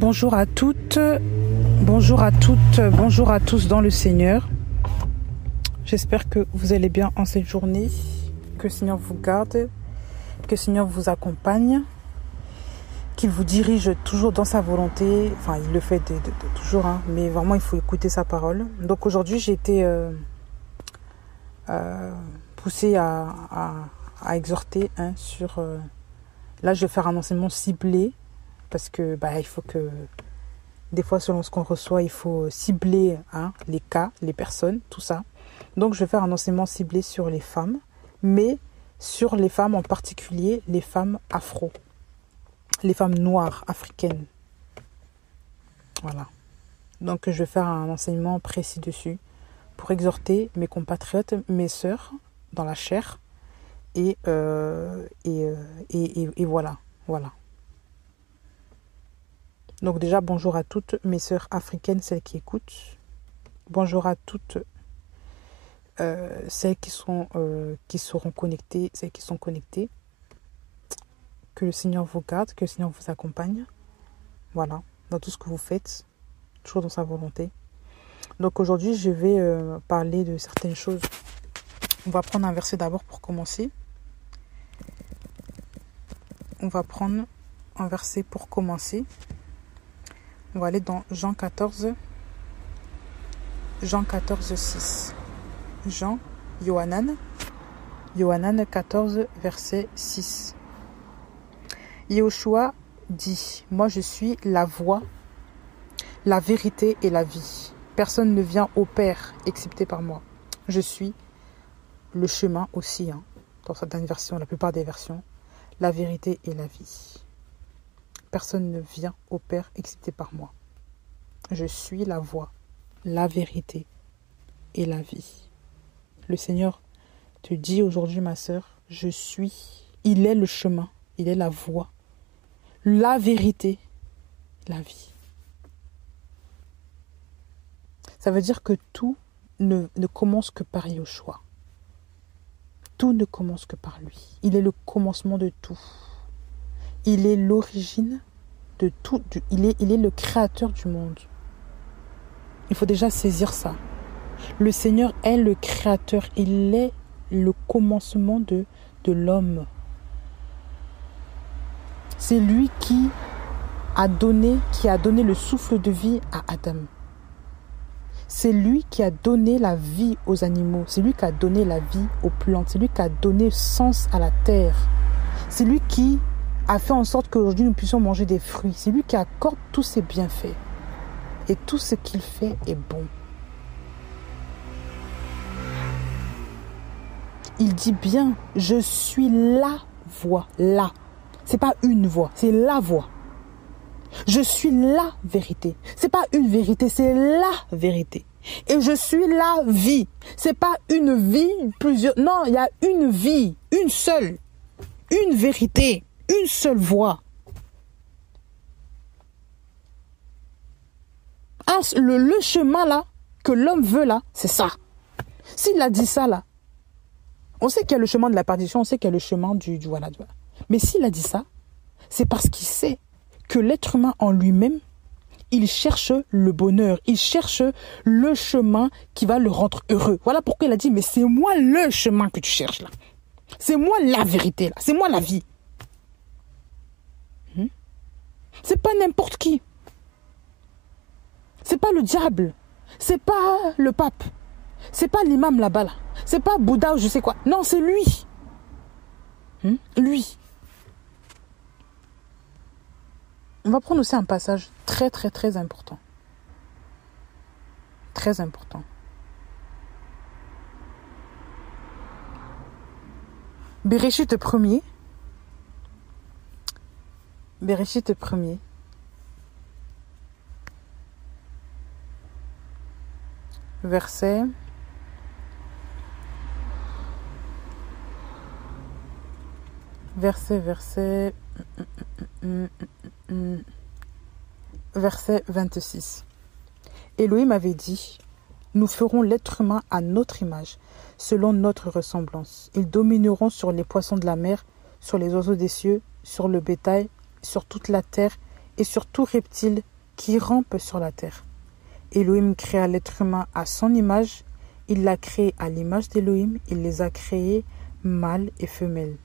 Bonjour à toutes, bonjour à toutes, bonjour à tous dans le Seigneur. J'espère que vous allez bien en cette journée, que le Seigneur vous garde, que le Seigneur vous accompagne, qu'il vous dirige toujours dans sa volonté. Enfin, il le fait de toujours, hein, mais vraiment il faut écouter sa parole. Donc aujourd'hui j'ai été poussée à exhorter sur... là je vais faire un enseignement ciblé. Parce que il faut que, des fois, selon ce qu'on reçoit, il faut cibler les cas, les personnes, tout ça. Donc, je vais faire un enseignement ciblé sur les femmes, mais sur les femmes en particulier, les femmes afro, les femmes noires, africaines. Voilà. Donc, je vais faire un enseignement précis dessus pour exhorter mes compatriotes, mes sœurs dans la chair. Et voilà. Voilà. Donc déjà, bonjour à toutes mes sœurs africaines, celles qui écoutent. Bonjour à toutes celles qui seront connectées, celles qui sont connectées. Que le Seigneur vous garde, que le Seigneur vous accompagne. Voilà, dans tout ce que vous faites, toujours dans sa volonté. Donc aujourd'hui, je vais parler de certaines choses. On va prendre un verset d'abord pour commencer. On va prendre un verset pour commencer. On va aller dans Jean 14, 6. Yohanan 14, verset 6. Yahushua dit, moi je suis la voie, la vérité et la vie. Personne ne vient au Père excepté par moi. Je suis le chemin aussi, dans certaines versions, la plupart des versions, la vérité et la vie. Personne ne vient au Père excepté par moi. Je suis la voie, la vérité et la vie. Le Seigneur te dit aujourd'hui, ma sœur, il est le chemin, il est la voie, la vérité, la vie. Ça veut dire que tout ne commence que par Yahushua. Tout ne commence que par lui. Il est le commencement de tout. Il est l'origine de tout. Il est le créateur du monde. Il faut déjà saisir ça. Le Seigneur est le créateur. Il est le commencement de l'homme. C'est lui qui a donné le souffle de vie à Adam. C'est lui qui a donné la vie aux animaux. C'est lui qui a donné la vie aux plantes. C'est lui qui a donné sens à la terre. C'est lui qui a fait en sorte qu'aujourd'hui nous puissions manger des fruits. C'est lui qui accorde tous ses bienfaits. Et tout ce qu'il fait est bon. Il dit bien, je suis la voie, là. C'est pas une voie, c'est la voie. Je suis la vérité. C'est pas une vérité, c'est la vérité. Et je suis la vie. C'est pas une vie, plusieurs. Non, il y a une vie, une seule. Une vérité, une seule voie. Le chemin là, que l'homme veut là, c'est ça. S'il a dit ça là, on sait qu'il y a le chemin de la perdition, on sait qu'il y a le chemin du voilà. Mais s'il a dit ça, c'est parce qu'il sait que l'être humain en lui-même, il cherche le bonheur, il cherche le chemin qui va le rendre heureux. Voilà pourquoi il a dit, mais c'est moi le chemin que tu cherches là. C'est moi la vérité là, c'est moi la vie. C'est pas n'importe qui. C'est pas le diable. C'est pas le pape. C'est pas l'imam là-bas là. C'est pas Bouddha ou je sais quoi. Non, c'est lui. Lui. On va prendre aussi un passage très très très important. Très important. Bereshit 1er. Bereshit 1er. Verset 26. Elohim avait dit, nous ferons l'être humain à notre image, selon notre ressemblance. Ils domineront sur les poissons de la mer, sur les oiseaux des cieux, sur le bétail, sur toute la terre et sur tout reptile qui rampent sur la terre. Elohim créa l'être humain à son image. Il l'a créé à l'image d'Elohim. Il les a créés mâles et femelles.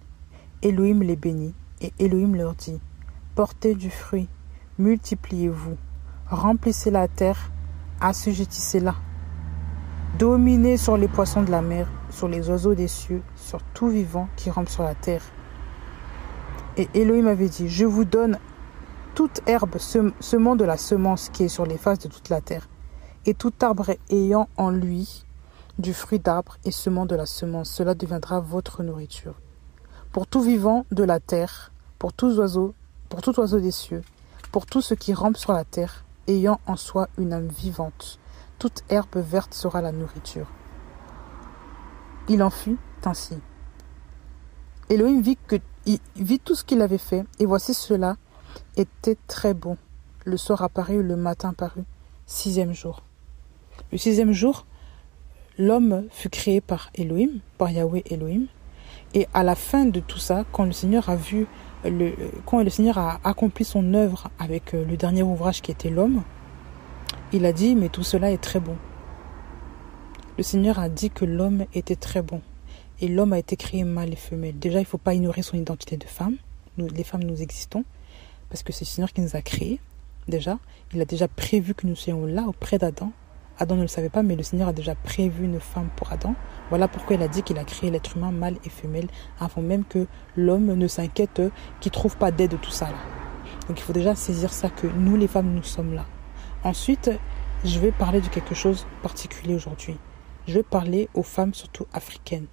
Elohim les bénit et Elohim leur dit, portez du fruit, multipliez-vous, remplissez la terre, assujettissez-la. Dominez sur les poissons de la mer, sur les oiseaux des cieux, sur tout vivant qui rampe sur la terre. Et Elohim avait dit, je vous donne toute herbe semant de la semence qui est sur les faces de toute la terre, et tout arbre ayant en lui du fruit d'arbre et semant de la semence, cela deviendra votre nourriture. Pour tout vivant de la terre, pour tout oiseau des cieux, pour tout ce qui rampe sur la terre, ayant en soi une âme vivante, toute herbe verte sera la nourriture. Il en fut ainsi. Elohim vit tout ce qu'il avait fait, et voici cela était très bon. Le soir apparut, le matin parut, 6e jour. Le 6e jour, l'homme fut créé par Elohim, par Yahweh Elohim, et à la fin de tout ça, quand le Seigneur a accompli son œuvre avec le dernier ouvrage qui était l'homme, il a dit, mais tout cela est très bon. Le Seigneur a dit que l'homme était très bon. Et l'homme a été créé mâle et femelle. Déjà, il ne faut pas ignorer son identité de femme. Nous, les femmes, nous existons. Parce que c'est le Seigneur qui nous a créés. Déjà, il a déjà prévu que nous soyons là auprès d'Adam. Adam ne le savait pas, mais le Seigneur a déjà prévu une femme pour Adam. Voilà pourquoi il a dit qu'il a créé l'être humain mâle et femelle, avant même que l'homme ne s'inquiète qu'il ne trouve pas d'aide de tout ça là. Donc il faut déjà saisir ça, que nous les femmes, nous sommes là. Ensuite, je vais parler de quelque chose de particulier aujourd'hui. Je vais parler aux femmes, surtout africaines.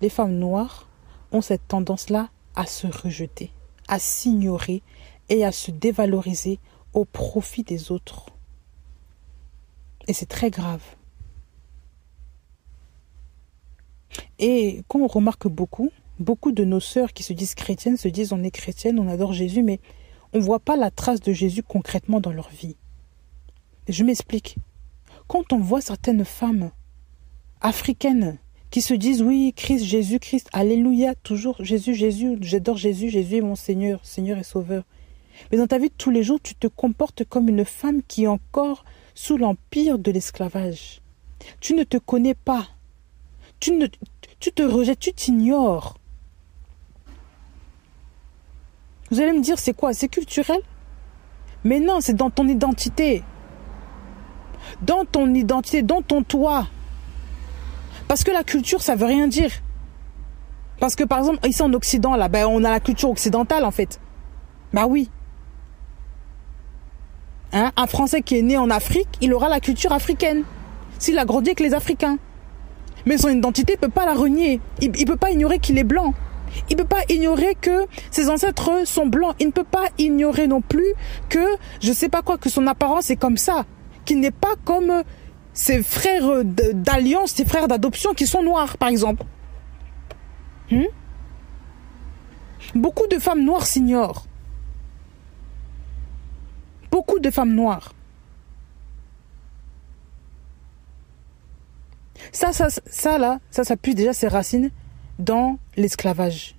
Les femmes noires ont cette tendance-là à se rejeter, à s'ignorer et à se dévaloriser au profit des autres. Et c'est très grave. Et quand on remarque beaucoup de nos sœurs qui se disent chrétiennes se disent on est chrétienne, on adore Jésus, mais on ne voit pas la trace de Jésus concrètement dans leur vie. Je m'explique. Quand on voit certaines femmes africaines qui se disent oui, Christ, Jésus, Christ, alléluia, toujours Jésus, Jésus, j'adore Jésus, Jésus est mon Seigneur, Seigneur et Sauveur. Mais dans ta vie de tous les jours, tu te comportes comme une femme qui est encore sous l'empire de l'esclavage. Tu ne te connais pas. Tu te rejettes, tu t'ignores. Vous allez me dire, c'est quoi? C'est culturel? Mais non, c'est dans ton identité. Dans ton identité, dans ton toi. Parce que la culture, ça veut rien dire. Parce que par exemple, ici en Occident, là, on a la culture occidentale en fait. Bah oui. Un Français qui est né en Afrique, il aura la culture africaine. S'il a grandi avec les Africains. Mais son identité, il ne peut pas la renier. Il ne peut pas ignorer qu'il est blanc. Il ne peut pas ignorer que ses ancêtres sont blancs. Il ne peut pas ignorer non plus que, je ne sais pas quoi, que son apparence est comme ça. Qu'il n'est pas comme ses frères d'alliance, ses frères d'adoption qui sont noirs, par exemple. Beaucoup de femmes noires s'ignorent. Beaucoup de femmes noires. Ça puise déjà ses racines dans l'esclavage.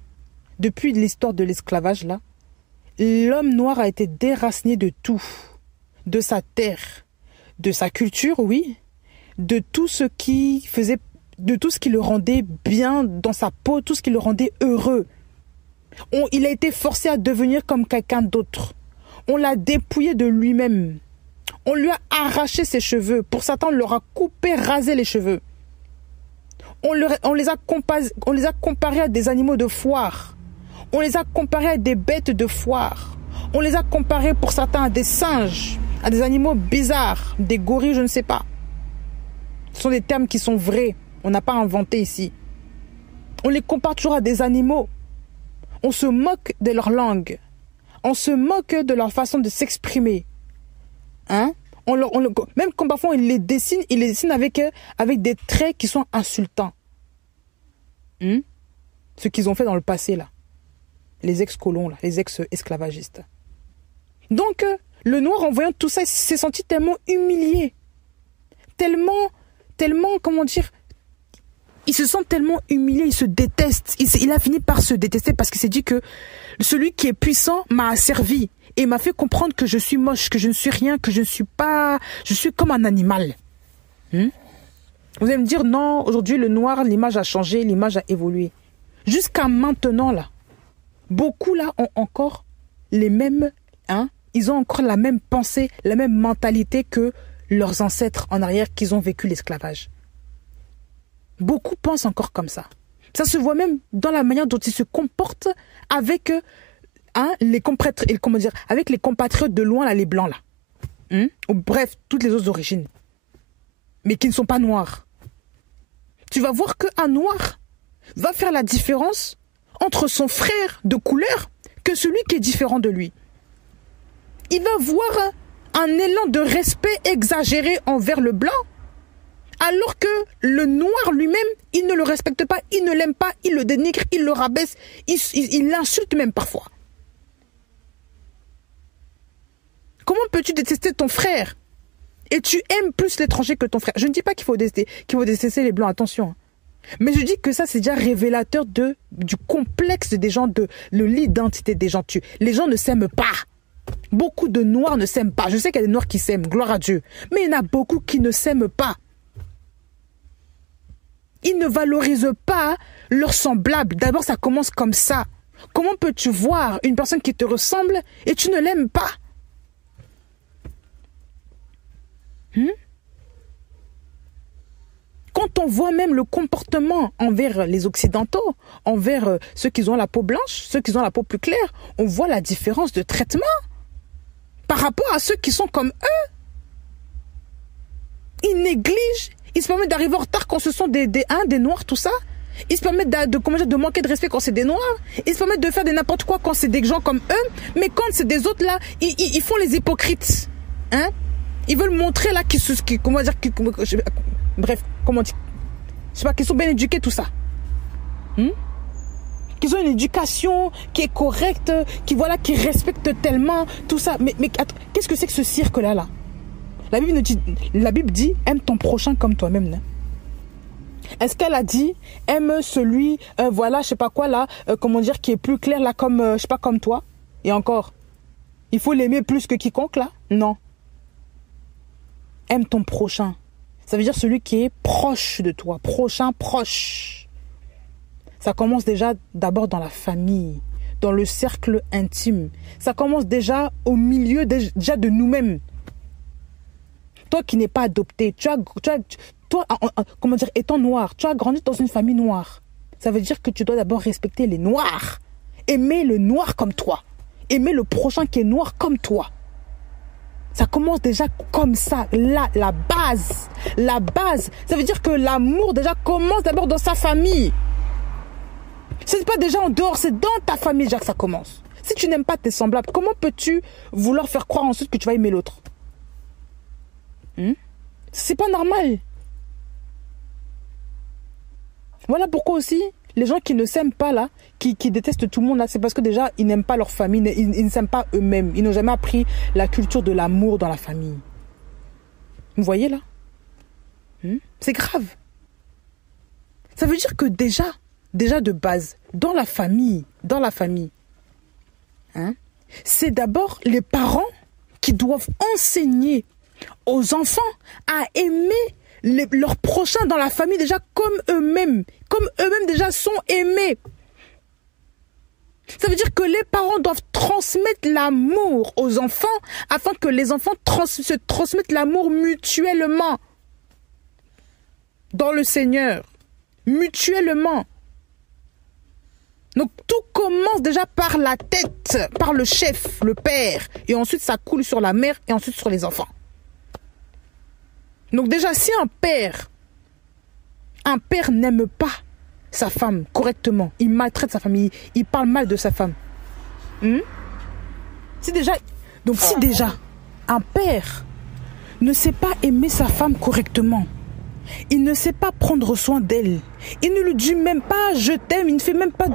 Depuis l'histoire de l'esclavage, là, l'homme noir a été déraciné de tout. De sa terre, de sa culture, oui, de tout ce qui le rendait bien dans sa peau, tout ce qui le rendait heureux. Il a été forcé à devenir comme quelqu'un d'autre. On l'a dépouillé de lui-même. On lui a arraché ses cheveux. Pour Satan, on leur a coupé, rasé les cheveux. On les a comparés à des animaux de foire. On les a comparés à des bêtes de foire. On les a comparés pour Satan à des singes, à des animaux bizarres, des gorilles, je ne sais pas. Ce sont des termes qui sont vrais. On n'a pas inventé ici. On les compare toujours à des animaux. On se moque de leur langue. On se moque de leur façon de s'exprimer. Même quand parfois ils les dessinent avec des traits qui sont insultants. Ce qu'ils ont fait dans le passé, là. Les ex-colons, là, les ex-esclavagistes. Donc, le noir, en voyant tout ça, s'est senti tellement humilié. Tellement, comment dire, il se sent tellement humilié, il se déteste. Il a fini par se détester parce qu'il s'est dit que celui qui est puissant m'a asservi. Et il m'a fait comprendre que je suis moche, que je ne suis rien, que je ne suis pas... Je suis comme un animal. Vous allez me dire, non, aujourd'hui, le noir, l'image a changé, l'image a évolué. Jusqu'à maintenant, là, beaucoup, là, ont encore les mêmes... ils ont encore la même pensée, la même mentalité que leurs ancêtres en arrière qui ont vécu l'esclavage. Beaucoup pensent encore comme ça. Ça se voit même dans la manière dont ils se comportent avec, avec les compatriotes de loin, là, les blancs, là. Ou bref, toutes les autres origines. Mais qui ne sont pas noirs. Tu vas voir qu'un noir va faire la différence entre son frère de couleur que celui qui est différent de lui. Il va voir un élan de respect exagéré envers le blanc, alors que le noir lui-même, il ne le respecte pas, il ne l'aime pas, il le dénigre, il le rabaisse, il l'insulte même parfois. Comment peux-tu détester ton frère et tu aimes plus l'étranger que ton frère? Je ne dis pas qu'il faut détester les blancs, attention. Mais je dis que ça, c'est déjà révélateur du complexe des gens, de l'identité des gens. Les gens ne s'aiment pas. Beaucoup de noirs ne s'aiment pas. Je sais qu'il y a des noirs qui s'aiment, gloire à Dieu. Mais il y en a beaucoup qui ne s'aiment pas. Ils ne valorisent pas leurs semblables. D'abord, ça commence comme ça. Comment peux-tu voir une personne qui te ressemble et tu ne l'aimes pas? Quand on voit même le comportement envers les Occidentaux, envers ceux qui ont la peau blanche, ceux qui ont la peau plus claire, on voit la différence de traitement par rapport à ceux qui sont comme eux. Ils négligent, ils se permettent d'arriver en retard quand ce sont des noirs, tout ça. Ils se permettent de manquer de respect quand c'est des noirs. Ils se permettent de faire n'importe quoi quand c'est des gens comme eux. Mais quand c'est des autres là, ils font les hypocrites. Ils veulent montrer là qu'ils sont bien éduqués, tout ça. Qu'ils ont une éducation qui est correcte, qui respectent tellement, tout ça. Mais qu'est-ce que c'est que ce cirque-là, là? La Bible dit, aime ton prochain comme toi-même. Est-ce qu'elle a dit, aime celui, je sais pas quoi, là, qui est plus clair, là, comme, je sais pas, comme toi? Et encore, il faut l'aimer plus que quiconque, là? Non. Aime ton prochain. Ça veut dire celui qui est proche de toi. Prochain, proche. Ça commence déjà d'abord dans la famille, dans le cercle intime. Ça commence déjà au milieu déjà de nous-mêmes. Toi qui n'es pas adopté, étant noir, tu as grandi dans une famille noire. Ça veut dire que tu dois d'abord respecter les noirs. Aimer le noir comme toi. Aimer le prochain qui est noir comme toi. Ça commence déjà comme ça, là, la base. La base, ça veut dire que l'amour déjà commence d'abord dans sa famille. C'est pas déjà en dehors, c'est dans ta famille déjà que ça commence. Si tu n'aimes pas tes semblables, comment peux-tu vouloir faire croire ensuite que tu vas aimer l'autre? C'est pas normal. Voilà pourquoi aussi, les gens qui ne s'aiment pas là, qui détestent tout le monde là, c'est parce que déjà, ils n'aiment pas leur famille, ils ne s'aiment pas eux-mêmes. Ils n'ont jamais appris la culture de l'amour dans la famille. Vous voyez là? C'est grave. Ça veut dire que déjà de base, dans la famille, c'est d'abord les parents qui doivent enseigner aux enfants à aimer leurs prochains dans la famille déjà comme eux-mêmes déjà sont aimés. Ça veut dire que les parents doivent transmettre l'amour aux enfants afin que les enfants se transmettent l'amour mutuellement dans le Seigneur, mutuellement. Donc tout commence déjà par la tête, par le chef, le père, et ensuite ça coule sur la mère et ensuite sur les enfants. Donc déjà, si un père n'aime pas sa femme correctement, il maltraite sa famille, il parle mal de sa femme. Si déjà un père ne sait pas aimer sa femme correctement, il ne sait pas prendre soin d'elle, il ne lui dit même pas je t'aime, il ne fait même pas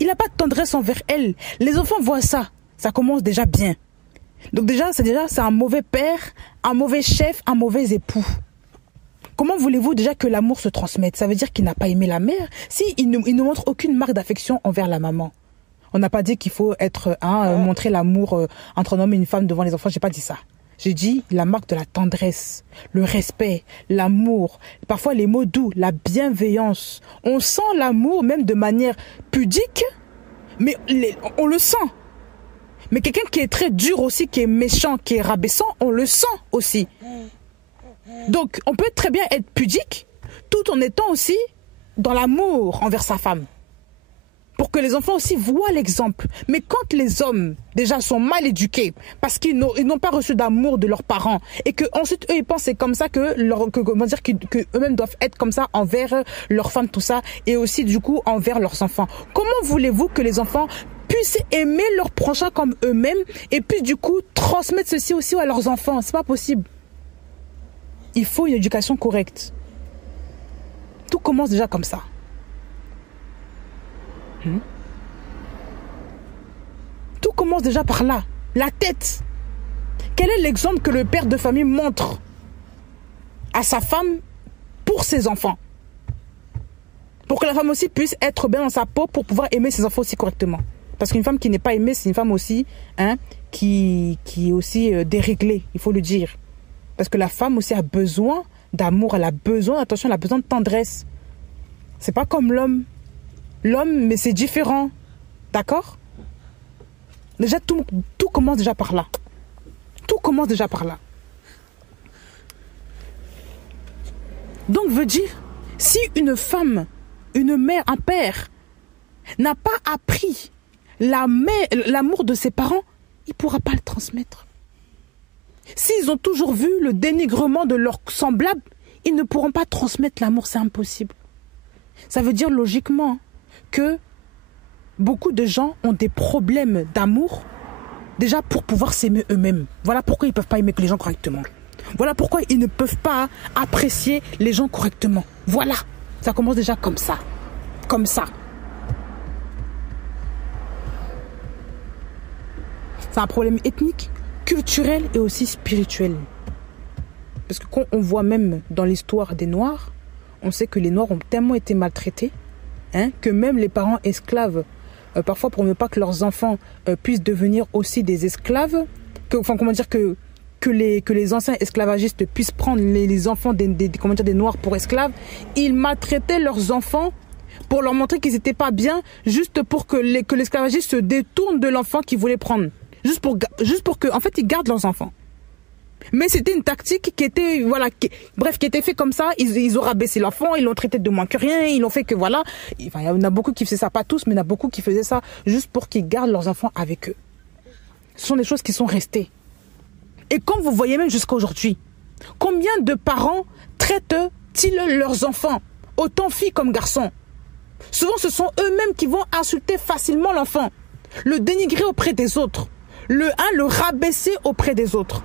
il n'a pas de tendresse envers elle. Les enfants voient ça, ça commence déjà bien. Donc c'est un mauvais père, un mauvais chef, un mauvais époux. Comment voulez-vous déjà que l'amour se transmette? Ça veut dire qu'il n'a pas aimé la mère. Si il ne montre aucune marque d'affection envers la maman, On n'a pas dit qu'il faut être, montrer l'amour entre un homme et une femme devant les enfants. J'ai pas dit ça. J'ai dit la marque de la tendresse, le respect, l'amour, parfois les mots doux, la bienveillance. On sent l'amour même de manière pudique, mais on le sent. Mais quelqu'un qui est très dur aussi, qui est méchant, qui est rabaissant, on le sent aussi. Donc, on peut très bien être pudique, tout en étant aussi dans l'amour envers sa femme. Pour que les enfants aussi voient l'exemple. Mais quand les hommes, déjà, sont mal éduqués, parce qu'ils n'ont pas reçu d'amour de leurs parents, et qu'ensuite, eux, ils pensent que c'est comme ça qu'eux-mêmes doivent être comme ça envers leurs femmes, tout ça, et aussi, du coup, envers leurs enfants. Comment voulez-vous que les enfants puissent aimer leurs prochains comme eux-mêmes, et puis, du coup, transmettre ceci aussi à leurs enfants? C'est pas possible. Il faut une éducation correcte. Tout commence déjà comme ça. Tout commence déjà par là. La tête. Quel est l'exemple que le père de famille montre à sa femme pour ses enfants? Pour que la femme aussi puisse être bien dans sa peau pour pouvoir aimer ses enfants aussi correctement. Parce qu'une femme qui n'est pas aimée, c'est une femme aussi qui est aussi déréglée, il faut le dire. Parce que la femme aussi a besoin d'amour, elle a besoin d'attention, elle a besoin de tendresse. C'est pas comme l'homme. L'homme, mais c'est différent. D'accord? Déjà, tout commence déjà par là. Tout commence déjà par là. Donc, veut dire, si une femme, une mère, un père n'a pas appris l'amour de ses parents, il ne pourra pas le transmettre. S'ils ont toujours vu le dénigrement de leurs semblables, ils ne pourront pas transmettre l'amour, c'est impossible. Ça veut dire logiquement que beaucoup de gens ont des problèmes d'amour déjà pour pouvoir s'aimer eux-mêmes. Voilà pourquoi ils ne peuvent pas aimer les gens correctement. Voilà pourquoi ils ne peuvent pas apprécier les gens correctement. Voilà, ça commence déjà comme ça. Comme ça. C'est un problème ethnique, culturel et aussi spirituel. Parce que quand on voit même dans l'histoire des Noirs, on sait que les Noirs ont tellement été maltraités que même les parents esclaves, parfois pour ne pas que leurs enfants puissent devenir aussi des esclaves, que les anciens esclavagistes puissent prendre les enfants des Noirs pour esclaves, ils maltraitaient leurs enfants pour leur montrer qu'ils n'étaient pas bien, juste pour que l'esclavagiste se détourne de l'enfant qu'ils voulaient prendre. Juste pour que, en fait, ils gardent leurs enfants. Mais c'était une tactique qui était, qui était fait comme ça. Ils ont rabaissé l'enfant, ils l'ont traité de moins que rien, ils l'ont fait que voilà. Enfin, il y en a beaucoup qui faisaient ça, pas tous, mais il y en a beaucoup qui faisaient ça juste pour qu'ils gardent leurs enfants avec eux. Ce sont des choses qui sont restées. Et comme vous voyez même jusqu'à aujourd'hui, combien de parents traitent-ils leurs enfants, autant filles comme garçons? Souvent, ce sont eux-mêmes qui vont insulter facilement l'enfant, le dénigrer auprès des autres, le rabaisser auprès des autres.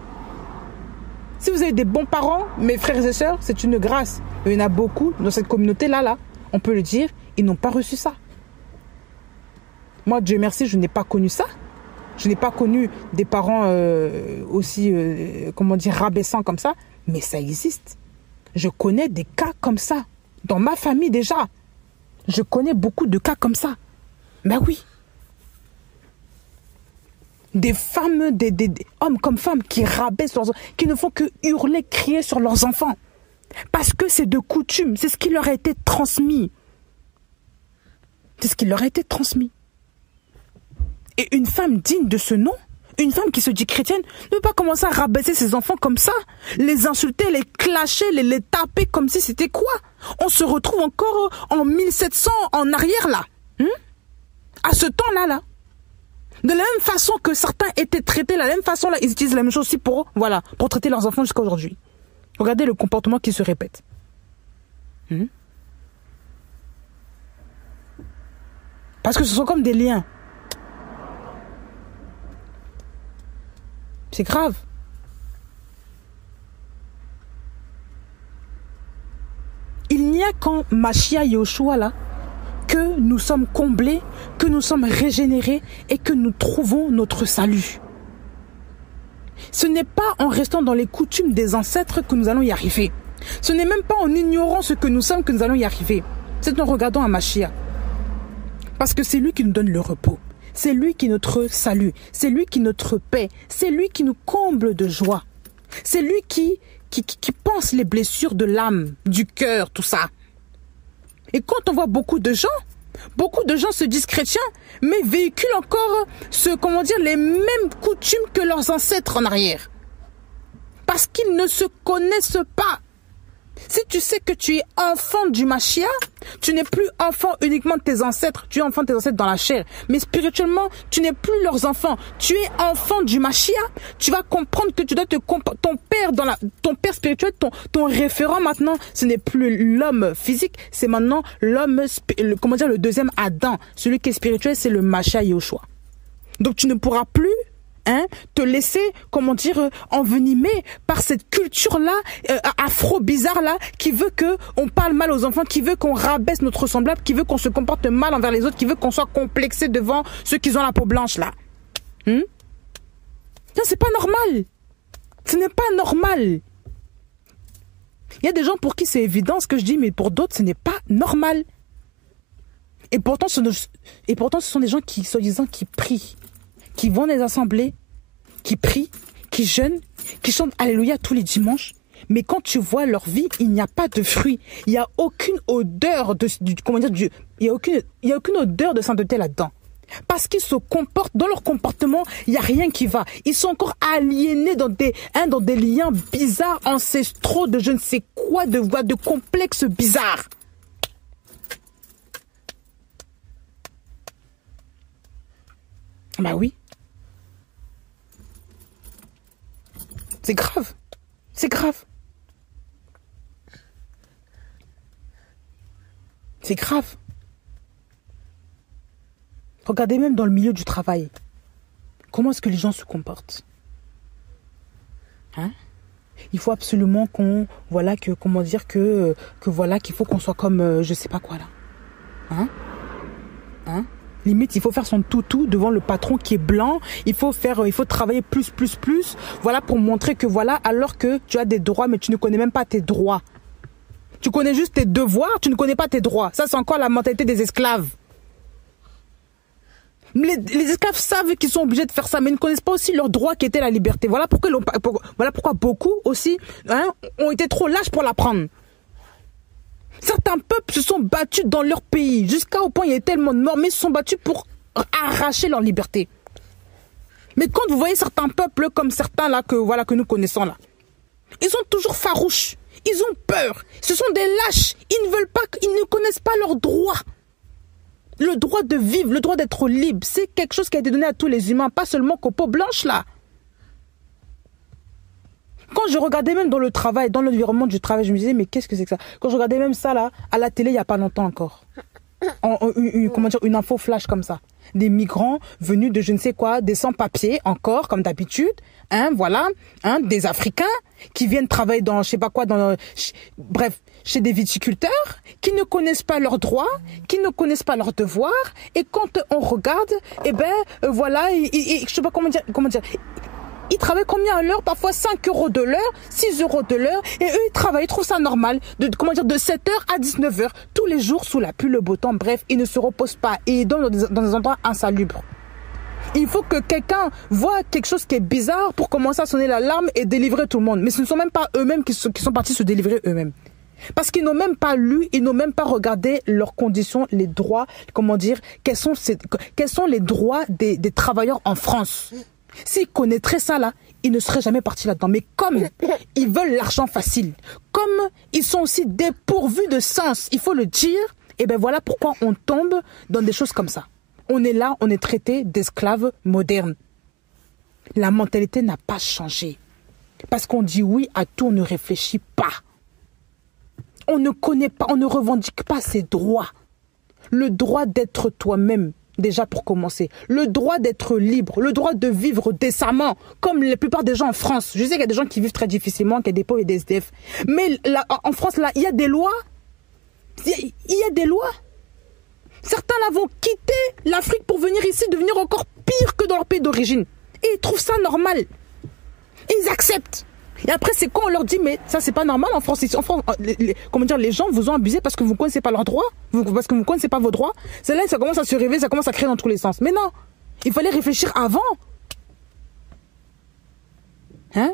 Si vous avez des bons parents, mes frères et sœurs, c'est une grâce. Il y en a beaucoup dans cette communauté-là, on peut le dire, ils n'ont pas reçu ça. Moi, Dieu merci, je n'ai pas connu ça. Je n'ai pas connu des parents aussi, rabaissants comme ça, mais ça existe. Je connais des cas comme ça. Dans ma famille déjà, je connais beaucoup de cas comme ça. Ben oui. Des femmes, des hommes comme femmes qui rabaissent leurs enfants, qui ne font que hurler, crier sur leurs enfants. Parce que c'est de coutume, c'est ce qui leur a été transmis. C'est ce qui leur a été transmis. Et une femme digne de ce nom, une femme qui se dit chrétienne, ne peut pas commencer à rabaisser ses enfants comme ça, les insulter, les clasher, les taper comme si c'était quoi? On se retrouve encore en 1700 en arrière là. À ce temps-là, là. De la même façon que certains étaient traités, de la même façon là, ils utilisent la même chose aussi pour traiter leurs enfants jusqu'à aujourd'hui. Regardez le comportement qui se répète. Parce que ce sont comme des liens. C'est grave. Il n'y a qu'en Mashiach Yoshua là que nous sommes comblés, que nous sommes régénérés et que nous trouvons notre salut. Ce n'est pas en restant dans les coutumes des ancêtres que nous allons y arriver. Ce n'est même pas en ignorant ce que nous sommes que nous allons y arriver. C'est en regardant à Mashiach. Parce que c'est lui qui nous donne le repos. C'est lui qui est notre salut. C'est lui qui est notre paix. C'est lui qui nous comble de joie. C'est lui qui pense les blessures de l'âme, du cœur, tout ça. Et quand on voit beaucoup de gens se disent chrétiens, mais véhiculent encore les mêmes coutumes que leurs ancêtres en arrière. Parce qu'ils ne se connaissent pas. Si tu sais que tu es enfant du Mashiach, tu n'es plus enfant uniquement de tes ancêtres, tu es enfant de tes ancêtres dans la chair. Mais spirituellement, tu n'es plus leurs enfants. Tu es enfant du Mashiach. Tu vas comprendre que tu dois ton père spirituel, ton référent maintenant, ce n'est plus l'homme physique, c'est maintenant le deuxième Adam. Celui qui est spirituel, c'est le Mashiach Yahushua. Donc tu ne pourras plus te laisser, envenimer par cette culture-là, afro-bizarre-là, qui veut qu'on parle mal aux enfants, qui veut qu'on rabaisse notre semblable, qui veut qu'on se comporte mal envers les autres, qui veut qu'on soit complexé devant ceux qui ont la peau blanche, là. Non, c'est pas normal. Ce n'est pas normal. Il y a des gens pour qui c'est évident ce que je dis, mais pour d'autres, ce n'est pas normal. Et pourtant, ce sont des gens qui, soi-disant, qui prient, qui vont dans les assemblées, qui prient, qui jeûnent, qui chantent Alléluia tous les dimanches. Mais quand tu vois leur vie, il n'y a pas de fruits. Il n'y a aucune odeur il y a aucune odeur de sainteté là-dedans. Parce qu'ils se comportent, dans leur comportement, il n'y a rien qui va. Ils sont encore aliénés dans des liens bizarres, ancestraux, de je ne sais quoi, de complexes bizarres. Bah oui. C'est grave. C'est grave. C'est grave. Regardez même dans le milieu du travail. Comment est-ce que les gens se comportent? Il faut absolument qu'il faut qu'on soit comme je sais pas quoi là. Limite, il faut faire son toutou devant le patron qui est blanc. Il faut travailler plus. Voilà, pour montrer que alors que tu as des droits, mais tu ne connais même pas tes droits. Tu connais juste tes devoirs, tu ne connais pas tes droits. Ça, c'est encore la mentalité des esclaves. Les esclaves savent qu'ils sont obligés de faire ça, mais ils ne connaissent pas aussi leur droit qui était la liberté. Voilà pourquoi beaucoup aussi ont été trop lâches pour l'apprendre. Certains peuples se sont battus dans leur pays, jusqu'à au point il y a tellement de morts, mais ils se sont battus pour arracher leur liberté. Mais quand vous voyez certains peuples comme certains là que nous connaissons là, ils sont toujours farouches, ils ont peur, ce sont des lâches, ils ne connaissent pas leurs droits. Le droit de vivre, le droit d'être libre, c'est quelque chose qui a été donné à tous les humains, pas seulement qu'aux peaux blanches là. Quand je regardais même dans le travail, dans l'environnement du travail, je me disais, mais qu'est-ce que c'est que ça? Quand je regardais même ça là, à la télé, il n'y a pas longtemps encore. Une info flash comme ça. Des migrants venus de je ne sais quoi, des sans-papiers encore, comme d'habitude. Des Africains qui viennent travailler dans, je sais pas quoi, chez des viticulteurs, qui ne connaissent pas leurs droits, qui ne connaissent pas leurs devoirs. Et quand on regarde, je sais pas comment dire, ils travaillent combien à l'heure? Parfois 5 € de l'heure, 6 € de l'heure. Et eux, ils travaillent, ils trouvent ça normal. De 7h à 19h, tous les jours, sous la pluie, le beau temps. Bref, ils ne se reposent pas. Et ils dorment dans des endroits insalubres. Il faut que quelqu'un voit quelque chose qui est bizarre pour commencer à sonner l'alarme et délivrer tout le monde. Mais ce ne sont même pas eux-mêmes qui sont partis se délivrer eux-mêmes. Parce qu'ils n'ont même pas lu, ils n'ont même pas regardé leurs conditions, les droits, quels sont les droits des travailleurs en France. S'ils connaîtraient ça là, ils ne seraient jamais partis là-dedans. Mais comme ils veulent l'argent facile, comme ils sont aussi dépourvus de sens, il faut le dire, et voilà pourquoi on tombe dans des choses comme ça. On est là, on est traité d'esclaves modernes. La mentalité n'a pas changé. Parce qu'on dit oui à tout, on ne réfléchit pas. On ne connaît pas, on ne revendique pas ses droits. Le droit d'être toi-même. Déjà pour commencer, le droit d'être libre, le droit de vivre décemment, comme la plupart des gens en France. Je sais qu'il y a des gens qui vivent très difficilement, qu'il y a des pauvres et des SDF. Mais là, en France, là, il y a des lois. Il y a des lois. Certains là vont quitter l'Afrique pour venir ici, devenir encore pire que dans leur pays d'origine. Et ils trouvent ça normal. Et ils acceptent. Et après, c'est quand on leur dit, mais ça, c'est pas normal en France. En France, les gens vous ont abusé parce que vous ne connaissez pas leurs droits, parce que vous ne connaissez pas vos droits. C'est là que ça commence à se réveiller, ça commence à créer dans tous les sens. Mais non, Il fallait réfléchir avant. Hein?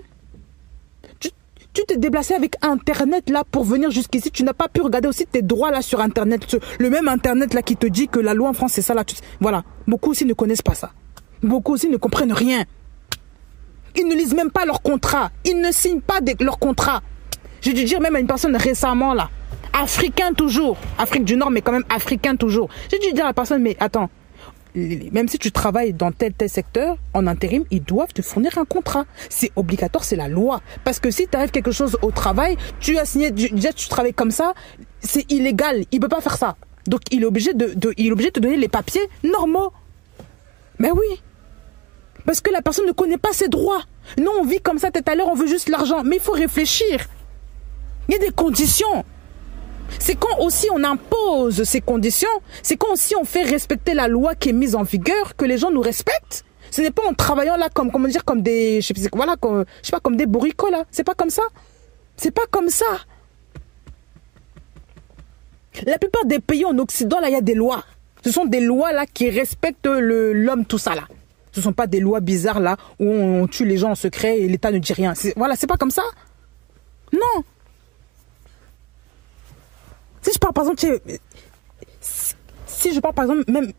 Tu t'es déplacé avec Internet là pour venir jusqu'ici. Tu n'as pas pu regarder aussi tes droits là sur Internet. Le même Internet là qui te dit que la loi en France c'est ça là. Voilà. Beaucoup aussi ne connaissent pas ça. Beaucoup aussi ne comprennent rien. Ils ne lisent même pas leur contrat. Ils ne signent pas leur contrat. J'ai dû dire même à une personne récemment là. Africain toujours. Afrique du Nord mais quand même africain toujours. J'ai dû dire à la personne mais attends. Même si tu travailles dans tel secteur, en intérim, ils doivent te fournir un contrat. C'est obligatoire, c'est la loi. Parce que si t'arrive quelque chose au travail, tu as signé, déjà tu travailles comme ça, c'est illégal. Il ne peut pas faire ça. Donc il est obligé de te donner les papiers normaux. Mais oui. Parce que la personne ne connaît pas ses droits. Non, on vit comme ça tout à l'heure, on veut juste l'argent. Mais il faut réfléchir. Il y a des conditions. C'est quand aussi on impose ces conditions, c'est quand aussi on fait respecter la loi qui est mise en vigueur que les gens nous respectent. Ce n'est pas en travaillant là comme des, je sais pas, comme des bourricots là. C'est pas comme ça. C'est pas comme ça. La plupart des pays en Occident là, il y a des lois. Ce sont des lois là qui respectent l'homme, tout ça là. Ce ne sont pas des lois bizarres là où on tue les gens en secret et l'État ne dit rien. Voilà, c'est pas comme ça. Non. Si je parle par exemple, si je parle par exemple, même,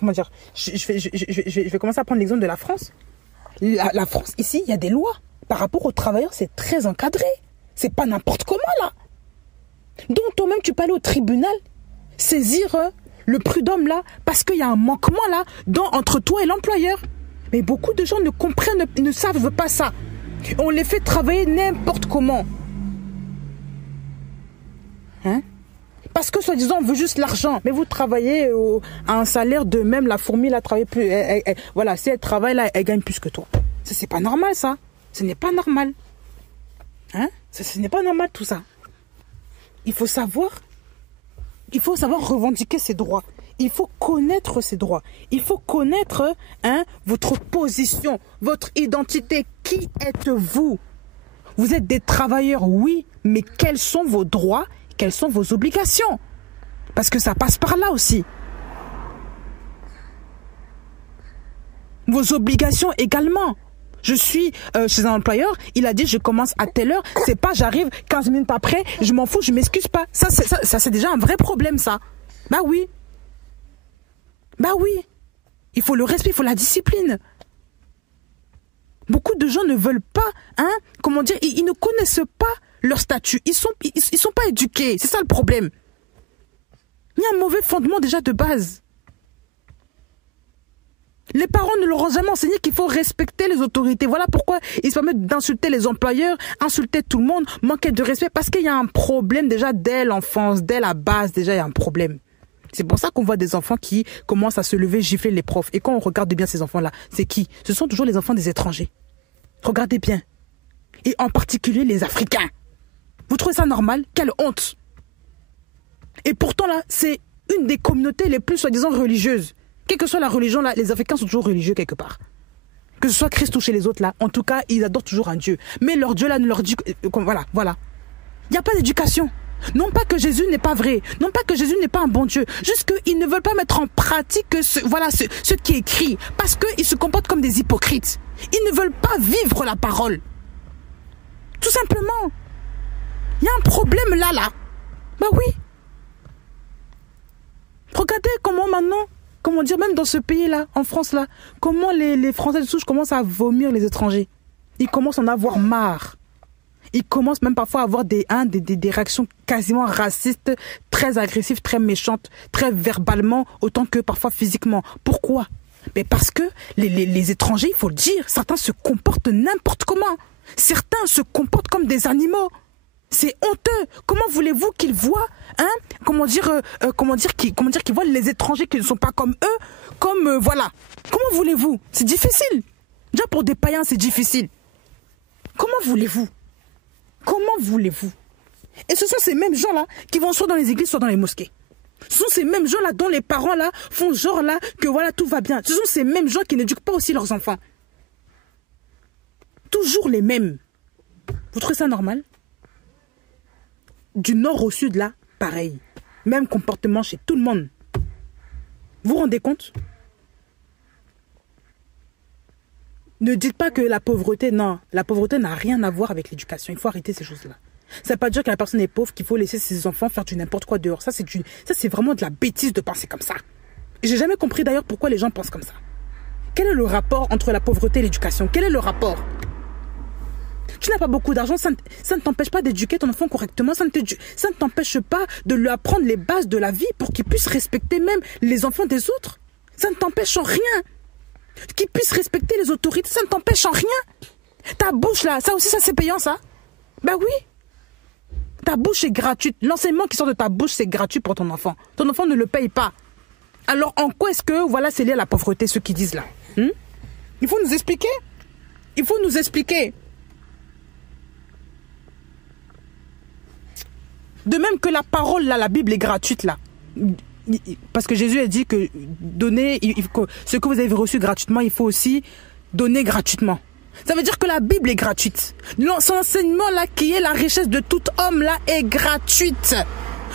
comment dire, je vais commencer à prendre l'exemple de la France. La France, ici, il y a des lois. Par rapport aux travailleurs, c'est très encadré. C'est pas n'importe comment là. Donc toi-même, tu peux aller au tribunal, saisir le prud'homme là, parce qu'il y a un manquement là entre toi et l'employeur. Mais beaucoup de gens ne comprennent, ne savent pas ça. On les fait travailler n'importe comment. Hein? Parce que soi-disant on veut juste l'argent. Mais vous travaillez à un salaire de même la fourmi là travaille plus. Voilà, si elle travaille là, elle gagne plus que toi. Ça c'est pas normal ça. Ce n'est pas normal. Hein? Ce n'est pas normal tout ça. Il faut savoir revendiquer ses droits. Il faut connaître ses droits. Il faut connaître votre position, votre identité. Qui êtes-vous? Vous êtes des travailleurs, oui, mais quels sont vos droits? Quelles sont vos obligations? Parce que ça passe par là aussi. Vos obligations également. Je suis chez un employeur, il a dit je commence à telle heure, c'est pas j'arrive 15 minutes après, je m'en fous, je m'excuse pas. Ça c'est déjà un vrai problème ça. Bah oui. Bah oui. Il faut le respect, il faut la discipline. Beaucoup de gens ne veulent pas, ils ne connaissent pas leur statut. Ils sont pas éduqués. C'est ça le problème. Il y a un mauvais fondement déjà de base. Les parents ne leur ont jamais enseigné qu'il faut respecter les autorités. Voilà pourquoi ils se permettent d'insulter les employeurs, insulter tout le monde, manquer de respect. Parce qu'il y a un problème déjà dès l'enfance, dès la base, déjà il y a un problème. C'est pour ça qu'on voit des enfants qui commencent à se lever, gifler les profs. Et quand on regarde bien ces enfants-là, c'est qui? Ce sont toujours les enfants des étrangers. Regardez bien. Et en particulier les Africains. Vous trouvez ça normal? Quelle honte! Et pourtant là, c'est une des communautés les plus soi-disant religieuses. Quelle que soit la religion là, les Africains sont toujours religieux quelque part. Que ce soit Christ ou chez les autres là, en tout cas, ils adorent toujours un Dieu. Mais leur Dieu là ne leur dit... Voilà. Il n'y a pas d'éducation. Non pas que Jésus n'est pas vrai, non pas que Jésus n'est pas un bon Dieu, juste qu'ils ne veulent pas mettre en pratique ce qui est écrit, parce qu'ils se comportent comme des hypocrites. Ils ne veulent pas vivre la parole. Tout simplement. Il y a un problème là. Bah oui. Regardez comment maintenant, même dans ce pays-là, en France là, comment les Français de souche commencent à vomir les étrangers. Ils commencent à en avoir marre. Ils commencent même parfois à avoir des réactions quasiment racistes, très agressives, très méchantes, très verbalement, autant que parfois physiquement. Pourquoi? Mais parce que les étrangers, il faut le dire, certains se comportent n'importe comment. Certains se comportent comme des animaux. C'est honteux. Comment voulez-vous qu'ils voient, qu'ils voient les étrangers qui ne sont pas comme eux, voilà. Comment voulez-vous? C'est difficile. Déjà pour des païens, c'est difficile. Comment voulez-vous? Et ce sont ces mêmes gens-là qui vont soit dans les églises, soit dans les mosquées. Ce sont ces mêmes gens-là dont les parents-là font genre là que voilà, tout va bien. Ce sont ces mêmes gens qui n'éduquent pas aussi leurs enfants. Toujours les mêmes. Vous trouvez ça normal? Du nord au sud, là, pareil. Même comportement chez tout le monde. Vous vous rendez compte? Ne dites pas que la pauvreté, non. La pauvreté n'a rien à voir avec l'éducation. Il faut arrêter ces choses-là. Ça ne veut pas dire que la personne est pauvre, qu'il faut laisser ses enfants faire du n'importe quoi dehors. Ça, c'est vraiment de la bêtise de penser comme ça. Et j'ai jamais compris d'ailleurs pourquoi les gens pensent comme ça. Quel est le rapport entre la pauvreté et l'éducation? Quel est le rapport? Tu n'as pas beaucoup d'argent, ça ne t'empêche pas d'éduquer ton enfant correctement, ça ne t'empêche pas de lui apprendre les bases de la vie pour qu'il puisse respecter même les enfants des autres. Ça ne t'empêche en rien. Qu'il puisse respecter les autorités, ça ne t'empêche en rien. Ta bouche là, ça aussi, ça c'est payant ça? Ben oui. Ta bouche est gratuite. L'enseignement qui sort de ta bouche, c'est gratuit pour ton enfant. Ton enfant ne le paye pas. Alors en quoi est-ce que, voilà, c'est lié à la pauvreté, ceux qui disent là? Il faut nous expliquer. Il faut nous expliquer. De même que la parole là, la Bible est gratuite là. Parce que Jésus a dit que donner, ce que vous avez reçu gratuitement, il faut aussi donner gratuitement. Ça veut dire que la Bible est gratuite. Son enseignement là, qui est la richesse de tout homme là, est gratuite.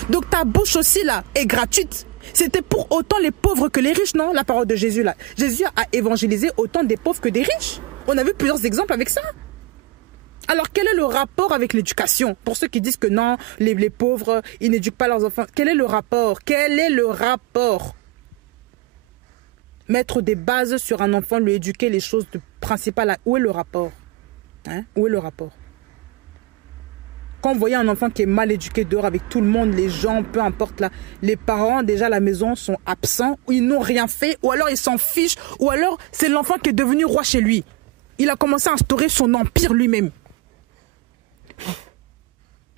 Donc ta bouche aussi là, est gratuite. C'était pour autant les pauvres que les riches, non? La parole de Jésus là. Jésus a évangélisé autant des pauvres que des riches. On a vu plusieurs exemples avec ça. Alors, quel est le rapport avec l'éducation? Pour ceux qui disent que non, les pauvres, ils n'éduquent pas leurs enfants. Quel est le rapport? Quel est le rapport? Mettre des bases sur un enfant, lui éduquer les choses principales. Où est le rapport? Où est le rapport? Quand vous voyez un enfant qui est mal éduqué dehors avec tout le monde, les gens, peu importe là, les parents déjà à la maison sont absents, ou ils n'ont rien fait, ou alors ils s'en fichent, ou alors c'est l'enfant qui est devenu roi chez lui. Il a commencé à instaurer son empire lui-même.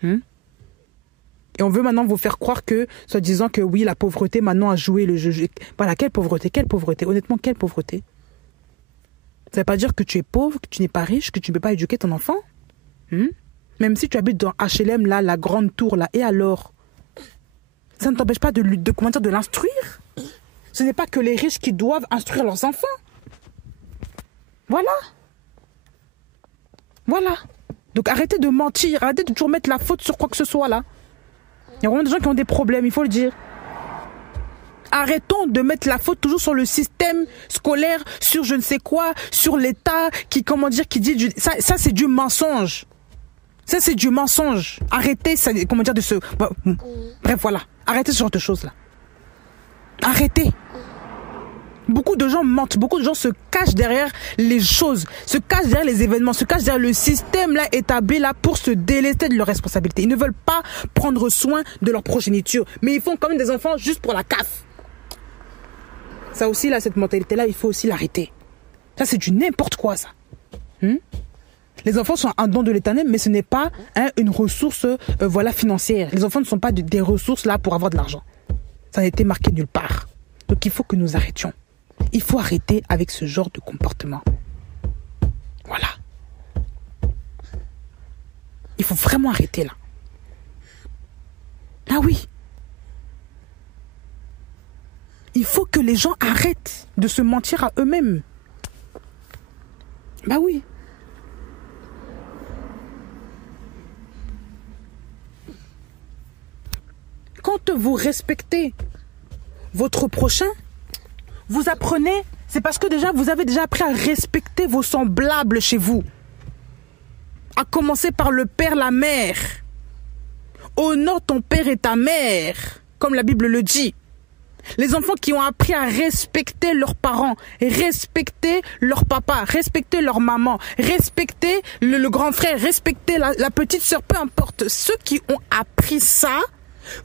Et on veut maintenant vous faire croire que, soi-disant que oui, la pauvreté maintenant a joué le jeu. Voilà, quelle pauvreté? Quelle pauvreté? Honnêtement, quelle pauvreté? Ça ne veut pas dire que tu es pauvre, que tu n'es pas riche, que tu ne peux pas éduquer ton enfant. Même si tu habites dans HLM, là, la grande tour, là, et alors? Ça ne t'empêche pas de l'instruire. Ce n'est pas que les riches qui doivent instruire leurs enfants. Voilà. Voilà. Donc arrêtez de mentir, arrêtez de toujours mettre la faute sur quoi que ce soit là. Il y a vraiment des gens qui ont des problèmes, il faut le dire. Arrêtons de mettre la faute toujours sur le système scolaire, sur je ne sais quoi, sur l'État qui dit ça c'est du mensonge. Ça c'est du mensonge. Arrêtez ça, de se bref voilà, arrêtez ce genre de choses là. Arrêtez. Beaucoup de gens mentent, beaucoup de gens se cachent derrière les choses, se cachent derrière les événements, se cachent derrière le système là établi là pour se délester de leurs responsabilités. Ils ne veulent pas prendre soin de leur progéniture, mais ils font quand même des enfants juste pour la CAF. Ça aussi là, cette mentalité là, il faut aussi l'arrêter. Ça c'est du n'importe quoi ça. Les enfants sont un don de l'Éternel, mais ce n'est pas une ressource financière. Les enfants ne sont pas des ressources là pour avoir de l'argent. Ça n'a été marqué nulle part. Donc il faut que nous arrêtions. Il faut arrêter avec ce genre de comportement. Voilà. Il faut vraiment arrêter là. Ah oui. Il faut que les gens arrêtent de se mentir à eux-mêmes. Bah oui. Quand vous respectez votre prochain, vous apprenez, c'est parce que déjà vous avez déjà appris à respecter vos semblables chez vous. À commencer par le père, la mère. Honore ton père et ta mère, comme la Bible le dit. Les enfants qui ont appris à respecter leurs parents, respecter leur papa, respecter leur maman, respecter le grand frère, respecter la petite sœur, peu importe. Ceux qui ont appris ça,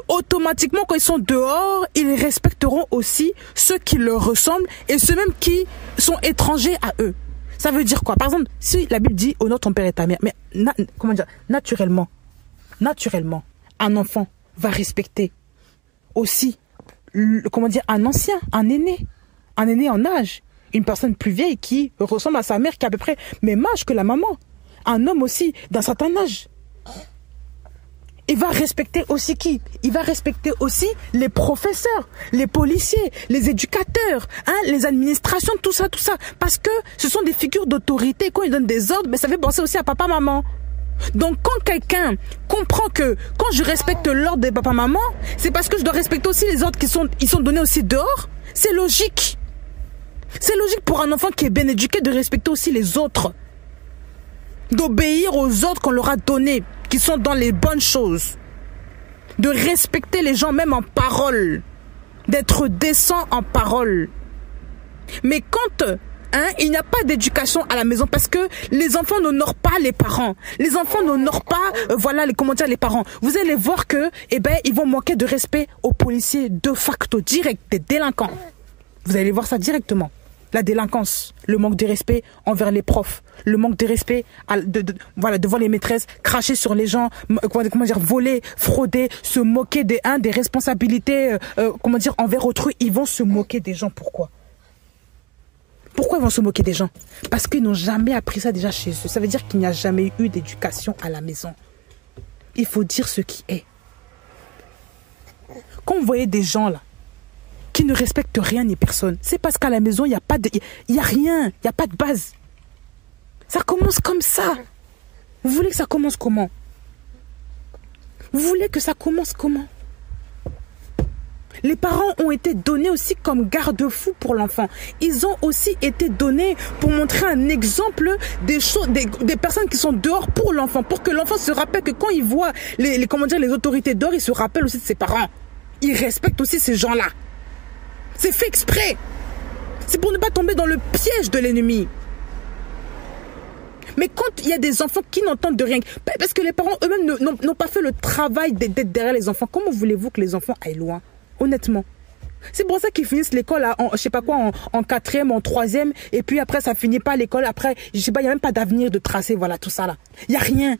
automatiquement quand ils sont dehors, ils respecteront aussi ceux qui leur ressemblent et ceux même qui sont étrangers à eux. Ça veut dire quoi? Par exemple, si la Bible dit honore ton père et ta mère, mais naturellement, un enfant va respecter aussi un ancien, un aîné en âge, une personne plus vieille qui ressemble à sa mère qui a à peu près même âge que la maman, un homme aussi d'un certain âge. Il va respecter aussi qui? Il va respecter aussi les professeurs, les policiers, les éducateurs, les administrations, tout ça. Parce que ce sont des figures d'autorité. Quand ils donnent des ordres, ça fait penser aussi à papa, maman. Donc quand quelqu'un comprend que quand je respecte l'ordre de papa, maman, c'est parce que je dois respecter aussi les ordres qui sont donnés aussi dehors. C'est logique. C'est logique pour un enfant qui est bien éduqué de respecter aussi les autres. D'obéir aux ordres qu'on leur a donnés, qui sont dans les bonnes choses. De respecter les gens même en parole. D'être décent en parole. Mais quand il n'y a pas d'éducation à la maison, parce que les enfants n'honorent pas les parents. Les enfants n'honorent pas les parents. Vous allez voir que ils vont manquer de respect aux policiers de facto, direct, des délinquants. Vous allez voir ça directement. La délinquance, le manque de respect envers les profs, le manque de respect devant les maîtresses, cracher sur les gens, voler, frauder, se moquer des responsabilités envers autrui. Ils vont se moquer des gens. Pourquoi ils vont se moquer des gens? Parce qu'ils n'ont jamais appris ça déjà chez eux. Ça veut dire qu'il n'y a jamais eu d'éducation à la maison. Il faut dire ce qui est. Quand vous voyez des gens là, qui ne respectent rien ni personne, c'est parce qu'à la maison, il n'y a rien, il n'y a pas de base. Ça commence comme ça. Vous voulez que ça commence comment? Vous voulez que ça commence comment? Les parents ont été donnés aussi comme garde-fous pour l'enfant. Ils ont aussi été donnés pour montrer un exemple des choses, des personnes qui sont dehors pour l'enfant, pour que l'enfant se rappelle que quand il voit les autorités dehors, il se rappelle aussi de ses parents. Il respecte aussi ces gens-là. C'est fait exprès. C'est pour ne pas tomber dans le piège de l'ennemi. Mais quand il y a des enfants qui n'entendent de rien, parce que les parents eux-mêmes n'ont pas fait le travail d'être derrière les enfants, comment voulez-vous que les enfants aillent loin? Honnêtement. C'est pour ça qu'ils finissent l'école en 4e, en 3e, et puis après ça finit pas l'école, après, il n'y a même pas d'avenir de tracer, voilà, tout ça là. Il n'y a rien.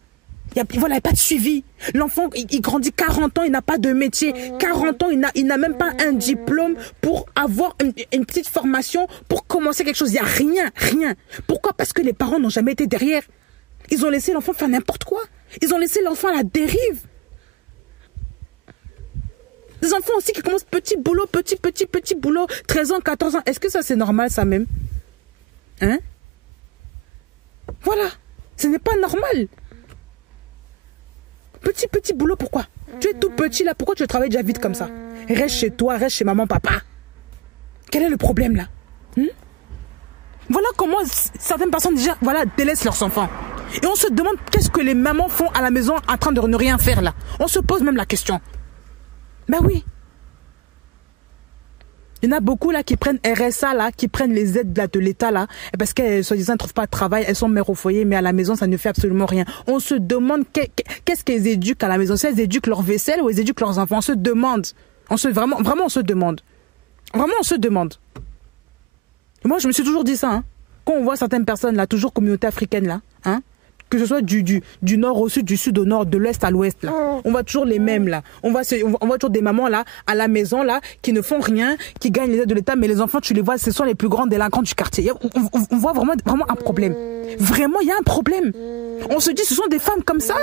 Il n'y a pas de suivi. L'enfant, il grandit 40 ans, il n'a pas de métier. 40 ans, il n'a même pas un diplôme pour avoir une petite formation, pour commencer quelque chose. Il n'y a rien. Pourquoi? Parce que les parents n'ont jamais été derrière. Ils ont laissé l'enfant faire n'importe quoi. Ils ont laissé l'enfant à la dérive. Des enfants aussi qui commencent petit boulot, petit boulot, 13 ans, 14 ans. Est-ce que ça c'est normal ça même? Voilà. Ce n'est pas normal. Petit boulot, pourquoi? Tu es tout petit là, pourquoi tu travailles déjà vite comme ça? Reste chez toi, reste chez maman, papa. Quel est le problème là? Voilà comment certaines personnes déjà délaissent leurs enfants. Et on se demande qu'est-ce que les mamans font à la maison en train de ne rien faire là. On se pose même la question. Ben oui. Il y en a beaucoup là qui prennent RSA là, qui prennent les aides là, de l'État là, parce qu'elles soi-disant ne trouvent pas de travail, elles sont mères au foyer, mais à la maison ça ne fait absolument rien. On se demande qu'est-ce qu'elles éduquent à la maison, si elles éduquent leur vaisselle ou elles éduquent leurs enfants. On se demande. Vraiment on se demande. Vraiment on se demande. Et moi je me suis toujours dit ça. Quand on voit certaines personnes là, toujours communauté africaine là, que ce soit du nord au sud, du sud au nord, de l'est à l'ouest là. On voit toujours les mêmes là. On voit toujours des mamans là, à la maison là, qui ne font rien, qui gagnent les aides de l'État, mais les enfants, tu les vois, ce sont les plus grands délinquants du quartier. On voit vraiment un problème. Vraiment, il y a un problème. On se dit, ce sont des femmes comme ça,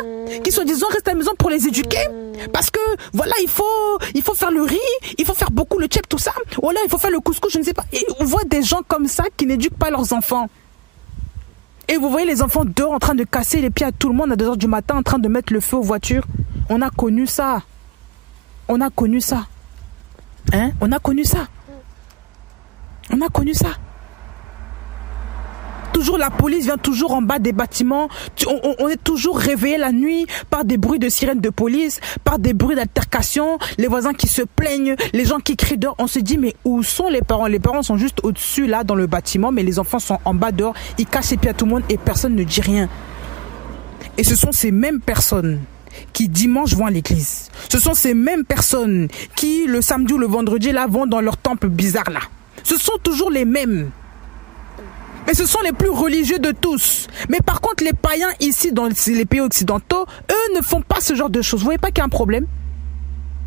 qui soi-disant restent à la maison pour les éduquer, parce que voilà, il faut faire le riz, il faut faire beaucoup le tchèp, tout ça. Voilà, il faut faire le couscous, je ne sais pas. Et on voit des gens comme ça qui n'éduquent pas leurs enfants. Et vous voyez les enfants dehors en train de casser les pieds à tout le monde à 2h du matin, en train de mettre le feu aux voitures. On a connu ça. On a connu ça. On a connu ça. On a connu ça. Toujours la police vient toujours en bas des bâtiments. On est toujours réveillé la nuit par des bruits de sirènes de police, par des bruits d'altercation, les voisins qui se plaignent, les gens qui crient dehors. On se dit mais où sont les parents? Les parents sont juste au-dessus là dans le bâtiment, mais les enfants sont en bas dehors. Ils cachent les pieds à tout le monde et personne ne dit rien. Et ce sont ces mêmes personnes qui dimanche vont à l'église. Ce sont ces mêmes personnes qui le samedi ou le vendredi là vont dans leur temple bizarre là. Ce sont toujours les mêmes. Mais ce sont les plus religieux de tous. Mais par contre, les païens ici, dans les pays occidentaux, eux ne font pas ce genre de choses. Vous voyez pas qu'il y a un problème?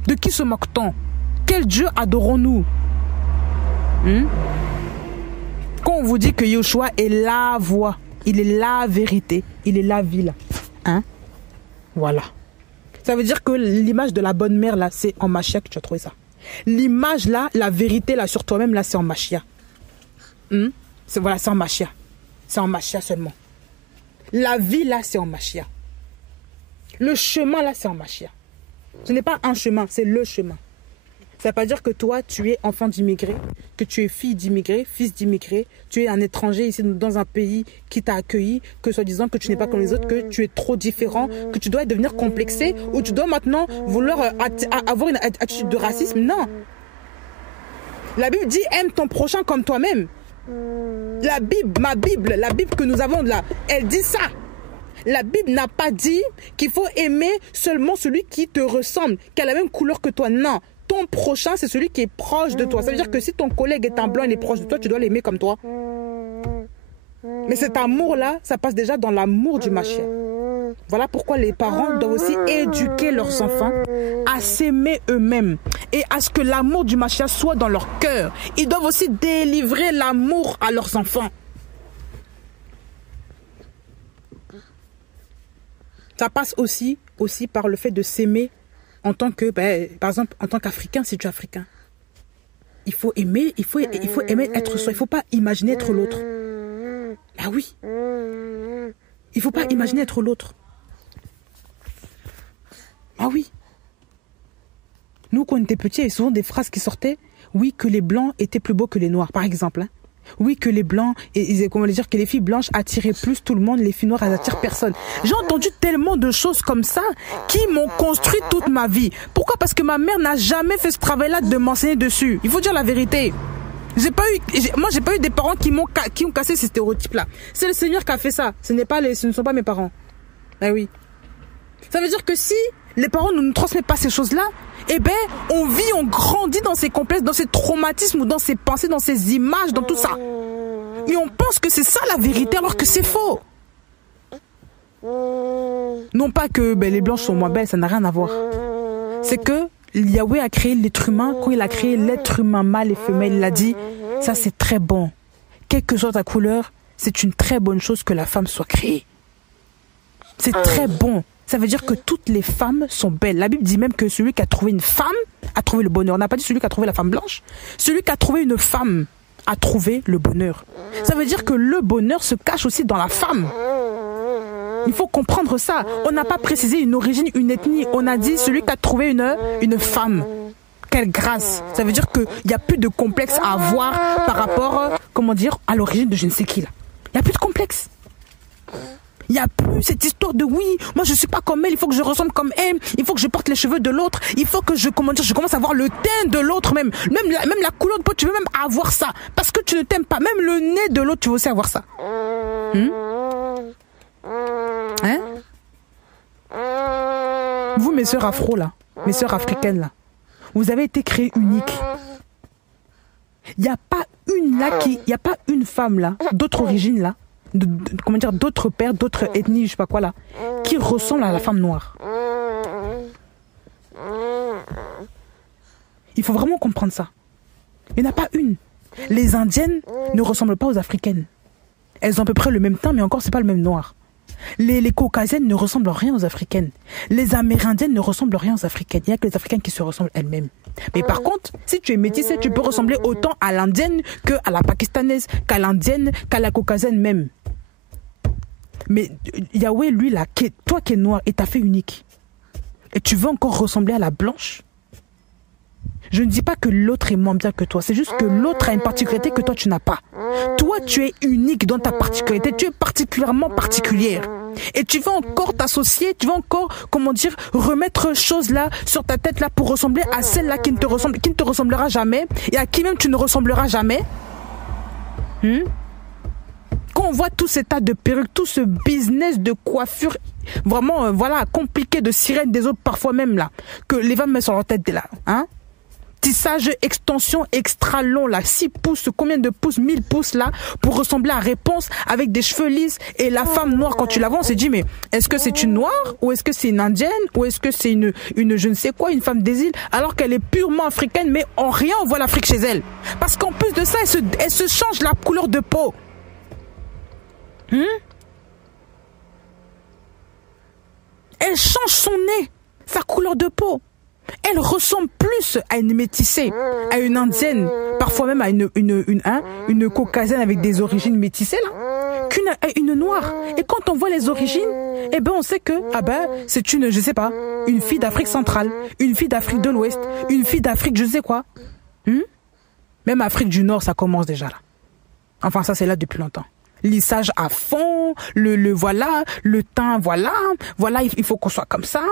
De qui se moque-t-on? Quel Dieu adorons-nous? Quand on vous dit que Yeshua est la voie, il est la vérité, il est la vie là. Voilà. Ça veut dire que l'image de la bonne mère là, c'est en Mashiach que tu as trouvé ça. L'image là, la vérité là sur toi-même là, c'est en Mashiach. C'est en Mashiach. C'est en Mashiach seulement. La vie là, c'est en Mashiach. Le chemin là, c'est en Mashiach. Ce n'est pas un chemin, c'est le chemin. Ça ne veut pas dire que toi, tu es enfant d'immigré, que tu es fille d'immigré, fils d'immigré, tu es un étranger ici dans un pays qui t'a accueilli, que soi-disant que tu n'es pas comme les autres, que tu es trop différent, que tu dois devenir complexé ou tu dois maintenant vouloir avoir une attitude de racisme. Non. La Bible dit aime ton prochain comme toi-même. La Bible, ma Bible, la Bible que nous avons là, elle dit ça. La Bible n'a pas dit qu'il faut aimer seulement celui qui te ressemble, qui a la même couleur que toi. Non. Ton prochain, c'est celui qui est proche de toi. Ça veut dire que si ton collègue est un blanc, il est proche de toi, tu dois l'aimer comme toi. Mais cet amour-là, ça passe déjà dans l'amour du Mashiach. Voilà pourquoi les parents doivent aussi éduquer leurs enfants à s'aimer eux-mêmes et à ce que l'amour du Mashiach soit dans leur cœur. Ils doivent aussi délivrer l'amour à leurs enfants. Ça passe aussi par le fait de s'aimer en tant que, par exemple, en tant qu'Africain, si tu es Africain. Il faut aimer être soi. Il ne faut pas imaginer être l'autre. Ah oui. Il ne faut pas imaginer être l'autre. Ah oui. Nous, quand on était petits, il y avait souvent des phrases qui sortaient. Oui, que les blancs étaient plus beaux que les noirs, par exemple. Hein. Oui, que les blancs, comment dire, que les filles blanches attiraient plus tout le monde, les filles noires, elles attirent personne. J'ai entendu tellement de choses comme ça qui m'ont construit toute ma vie. Pourquoi? Parce que ma mère n'a jamais fait ce travail-là de m'enseigner dessus. Il faut dire la vérité. Moi, j'ai pas eu des parents qui ont cassé ces stéréotypes-là. C'est le Seigneur qui a fait ça. Ce ne sont pas mes parents. Ah oui. Ça veut dire que si les parents ne nous transmettent pas ces choses-là, eh ben, on grandit dans ces complexes, dans ces traumatismes, dans ces pensées, dans ces images, dans tout ça. Et on pense que c'est ça la vérité, alors que c'est faux. Non pas que les blanches sont moins belles, ça n'a rien à voir. C'est que Yahweh a créé l'être humain, quand il a créé l'être humain mâle et femelle, il a dit, ça c'est très bon. Quelle que soit ta couleur, c'est une très bonne chose que la femme soit créée. C'est très bon. Ça veut dire que toutes les femmes sont belles. La Bible dit même que celui qui a trouvé une femme a trouvé le bonheur. On n'a pas dit celui qui a trouvé la femme blanche. Celui qui a trouvé une femme a trouvé le bonheur. Ça veut dire que le bonheur se cache aussi dans la femme. Il faut comprendre ça. On n'a pas précisé une origine, une ethnie. On a dit celui qui a trouvé une femme. Quelle grâce. Ça veut dire qu'il n'y a plus de complexe à avoir par rapport, à l'origine de je ne sais qui là. Il n'y a plus de complexe. Il n'y a plus cette histoire de oui, moi je ne suis pas comme elle, il faut que je ressemble comme elle, il faut que je porte les cheveux de l'autre, il faut que je commence à voir le teint de l'autre même la couleur de peau, tu veux même avoir ça. Parce que tu ne t'aimes pas, même le nez de l'autre, tu veux aussi avoir ça. Hein? Vous, mes sœurs afro là, mes sœurs africaines là, vous avez été créées uniques. Il n'y a pas une femme là, d'autre origine là, d'autres pères, d'autres ethnies, je sais pas quoi là, qui ressemblent à la femme noire. Il faut vraiment comprendre ça. Il n'y en a pas une. Les Indiennes ne ressemblent pas aux Africaines. Elles ont à peu près le même teint, mais encore c'est pas le même noir. Les Caucasiennes ne ressemblent rien aux Africaines. Les Amérindiennes ne ressemblent rien aux Africaines. Il n'y a que les Africaines qui se ressemblent elles-mêmes. Mais par contre, si tu es métissé, tu peux ressembler autant à l'Indienne qu'à la Pakistanaise, qu'à l'Indienne, qu'à la Caucasienne même. Mais Yahweh, lui, là, toi qui es noir, et t'as fait unique. Et tu veux encore ressembler à la blanche? Je ne dis pas que l'autre est moins bien que toi. C'est juste que l'autre a une particularité que toi, tu n'as pas. Toi, tu es unique dans ta particularité. Tu es particulièrement particulière. Et tu vas encore t'associer, tu vas encore, remettre choses là sur ta tête là pour ressembler à celle-là qui ne te ressemblera jamais et à qui même tu ne ressembleras jamais. Quand on voit tout cet tas de perruques, tout ce business de coiffure vraiment, compliqué de sirène des autres parfois même là, que les femmes mettent sur leur tête là, tissage, extension extra long là, 6 pouces, combien de pouces, 1000 pouces là, pour ressembler à Réponse avec des cheveux lisses. Et la femme noire, quand tu la vois, on s'est dit, mais est-ce que c'est une noire ou est-ce que c'est une indienne ou est-ce que c'est une je ne sais quoi, une femme des îles, alors qu'elle est purement africaine, mais en rien on voit l'Afrique chez elle. Parce qu'en plus de ça, elle se change la couleur de peau. Elle change son nez, sa couleur de peau. Elle ressemble plus à une métissée, à une indienne, parfois même à une caucasienne avec des origines métissées là, qu'une noire. Et quand on voit les origines, eh ben on sait que c'est une, je sais pas, une fille d'Afrique centrale, une fille d'Afrique de l'Ouest, une fille d'Afrique je sais quoi. Même Afrique du Nord, ça commence déjà là. Enfin, ça c'est là depuis longtemps. Lissage à fond, voilà, le teint, voilà, il faut qu'on soit comme ça,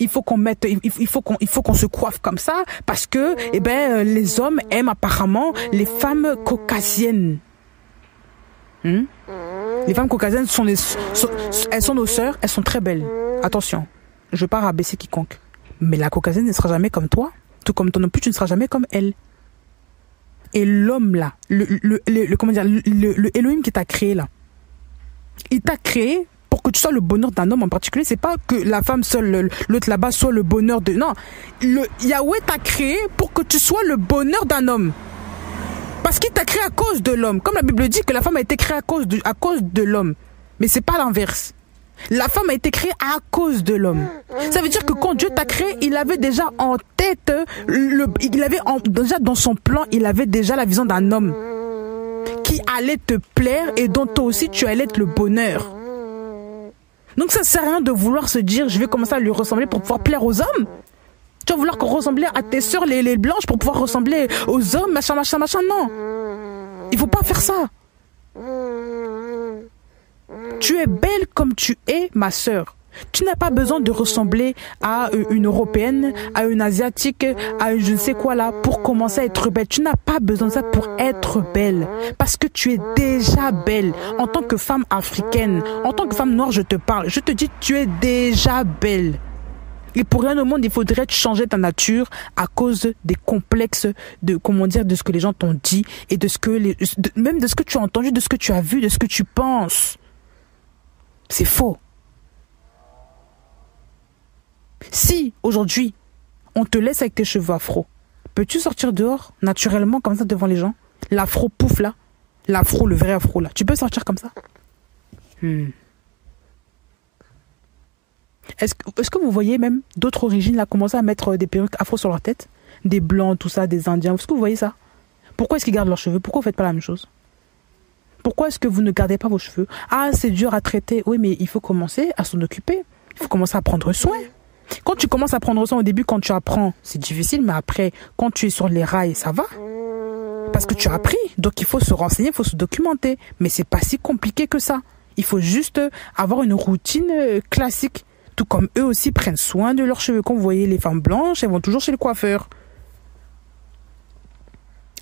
il faut qu'on mette, il faut qu'on se coiffe comme ça, parce que, les hommes aiment apparemment les femmes caucasiennes. Les femmes caucasiennes elles sont nos sœurs, elles sont très belles. Attention, je ne veux pas rabaisser quiconque. Mais la caucasienne ne sera jamais comme toi, tout comme toi non plus, tu ne seras jamais comme elle. Et l'homme là, le Elohim qui t'a créé là, il t'a créé pour que tu sois le bonheur d'un homme en particulier. C'est pas que la femme seule, l'autre là-bas, soit le bonheur de... Non, Yahweh t'a créé pour que tu sois le bonheur d'un homme. Parce qu'il t'a créé à cause de l'homme. Comme la Bible dit que la femme a été créée à cause de l'homme. Mais c'est pas l'inverse. La femme a été créée à cause de l'homme. Ça veut dire que quand Dieu t'a créé, il avait déjà en tête, déjà dans son plan, il avait déjà la vision d'un homme qui allait te plaire et dont toi aussi tu allais être le bonheur. Donc ça sert à rien de vouloir se dire je vais commencer à lui ressembler pour pouvoir plaire aux hommes. Tu vas vouloir ressembler à tes sœurs les blanches pour pouvoir ressembler aux hommes, machin, non. Il faut pas faire ça. Tu es belle comme tu es, ma sœur. Tu n'as pas besoin de ressembler à une Européenne, à une Asiatique, à je ne sais quoi là, pour commencer à être belle. Tu n'as pas besoin de ça pour être belle. Parce que tu es déjà belle. En tant que femme africaine, en tant que femme noire, je te parle. Je te dis, tu es déjà belle. Et pour rien au monde, il faudrait changer ta nature à cause des complexes de ce que les gens t'ont dit et de ce que même de ce que tu as entendu, de ce que tu as vu, de ce que tu penses. C'est faux. Si aujourd'hui on te laisse avec tes cheveux afro, peux-tu sortir dehors naturellement comme ça devant les gens? L'afro pouf là, l'afro, le vrai afro là, tu peux sortir comme ça? Est-ce que vous voyez même d'autres origines là commencer à mettre des perruques afro sur leur tête? Des blancs, tout ça, des indiens. Est-ce que vous voyez ça? Pourquoi est-ce qu'ils gardent leurs cheveux? Pourquoi vous ne faites pas la même chose? Pourquoi est-ce que vous ne gardez pas vos cheveux? Ah, c'est dur à traiter. Oui, mais il faut commencer à s'en occuper. Il faut commencer à prendre soin. Quand tu commences à prendre soin au début, quand tu apprends, c'est difficile, mais après, quand tu es sur les rails, ça va. Parce que tu as appris. Donc, il faut se renseigner, il faut se documenter. Mais c'est pas si compliqué que ça. Il faut juste avoir une routine classique. Tout comme eux aussi prennent soin de leurs cheveux. Quand vous voyez les femmes blanches, elles vont toujours chez le coiffeur.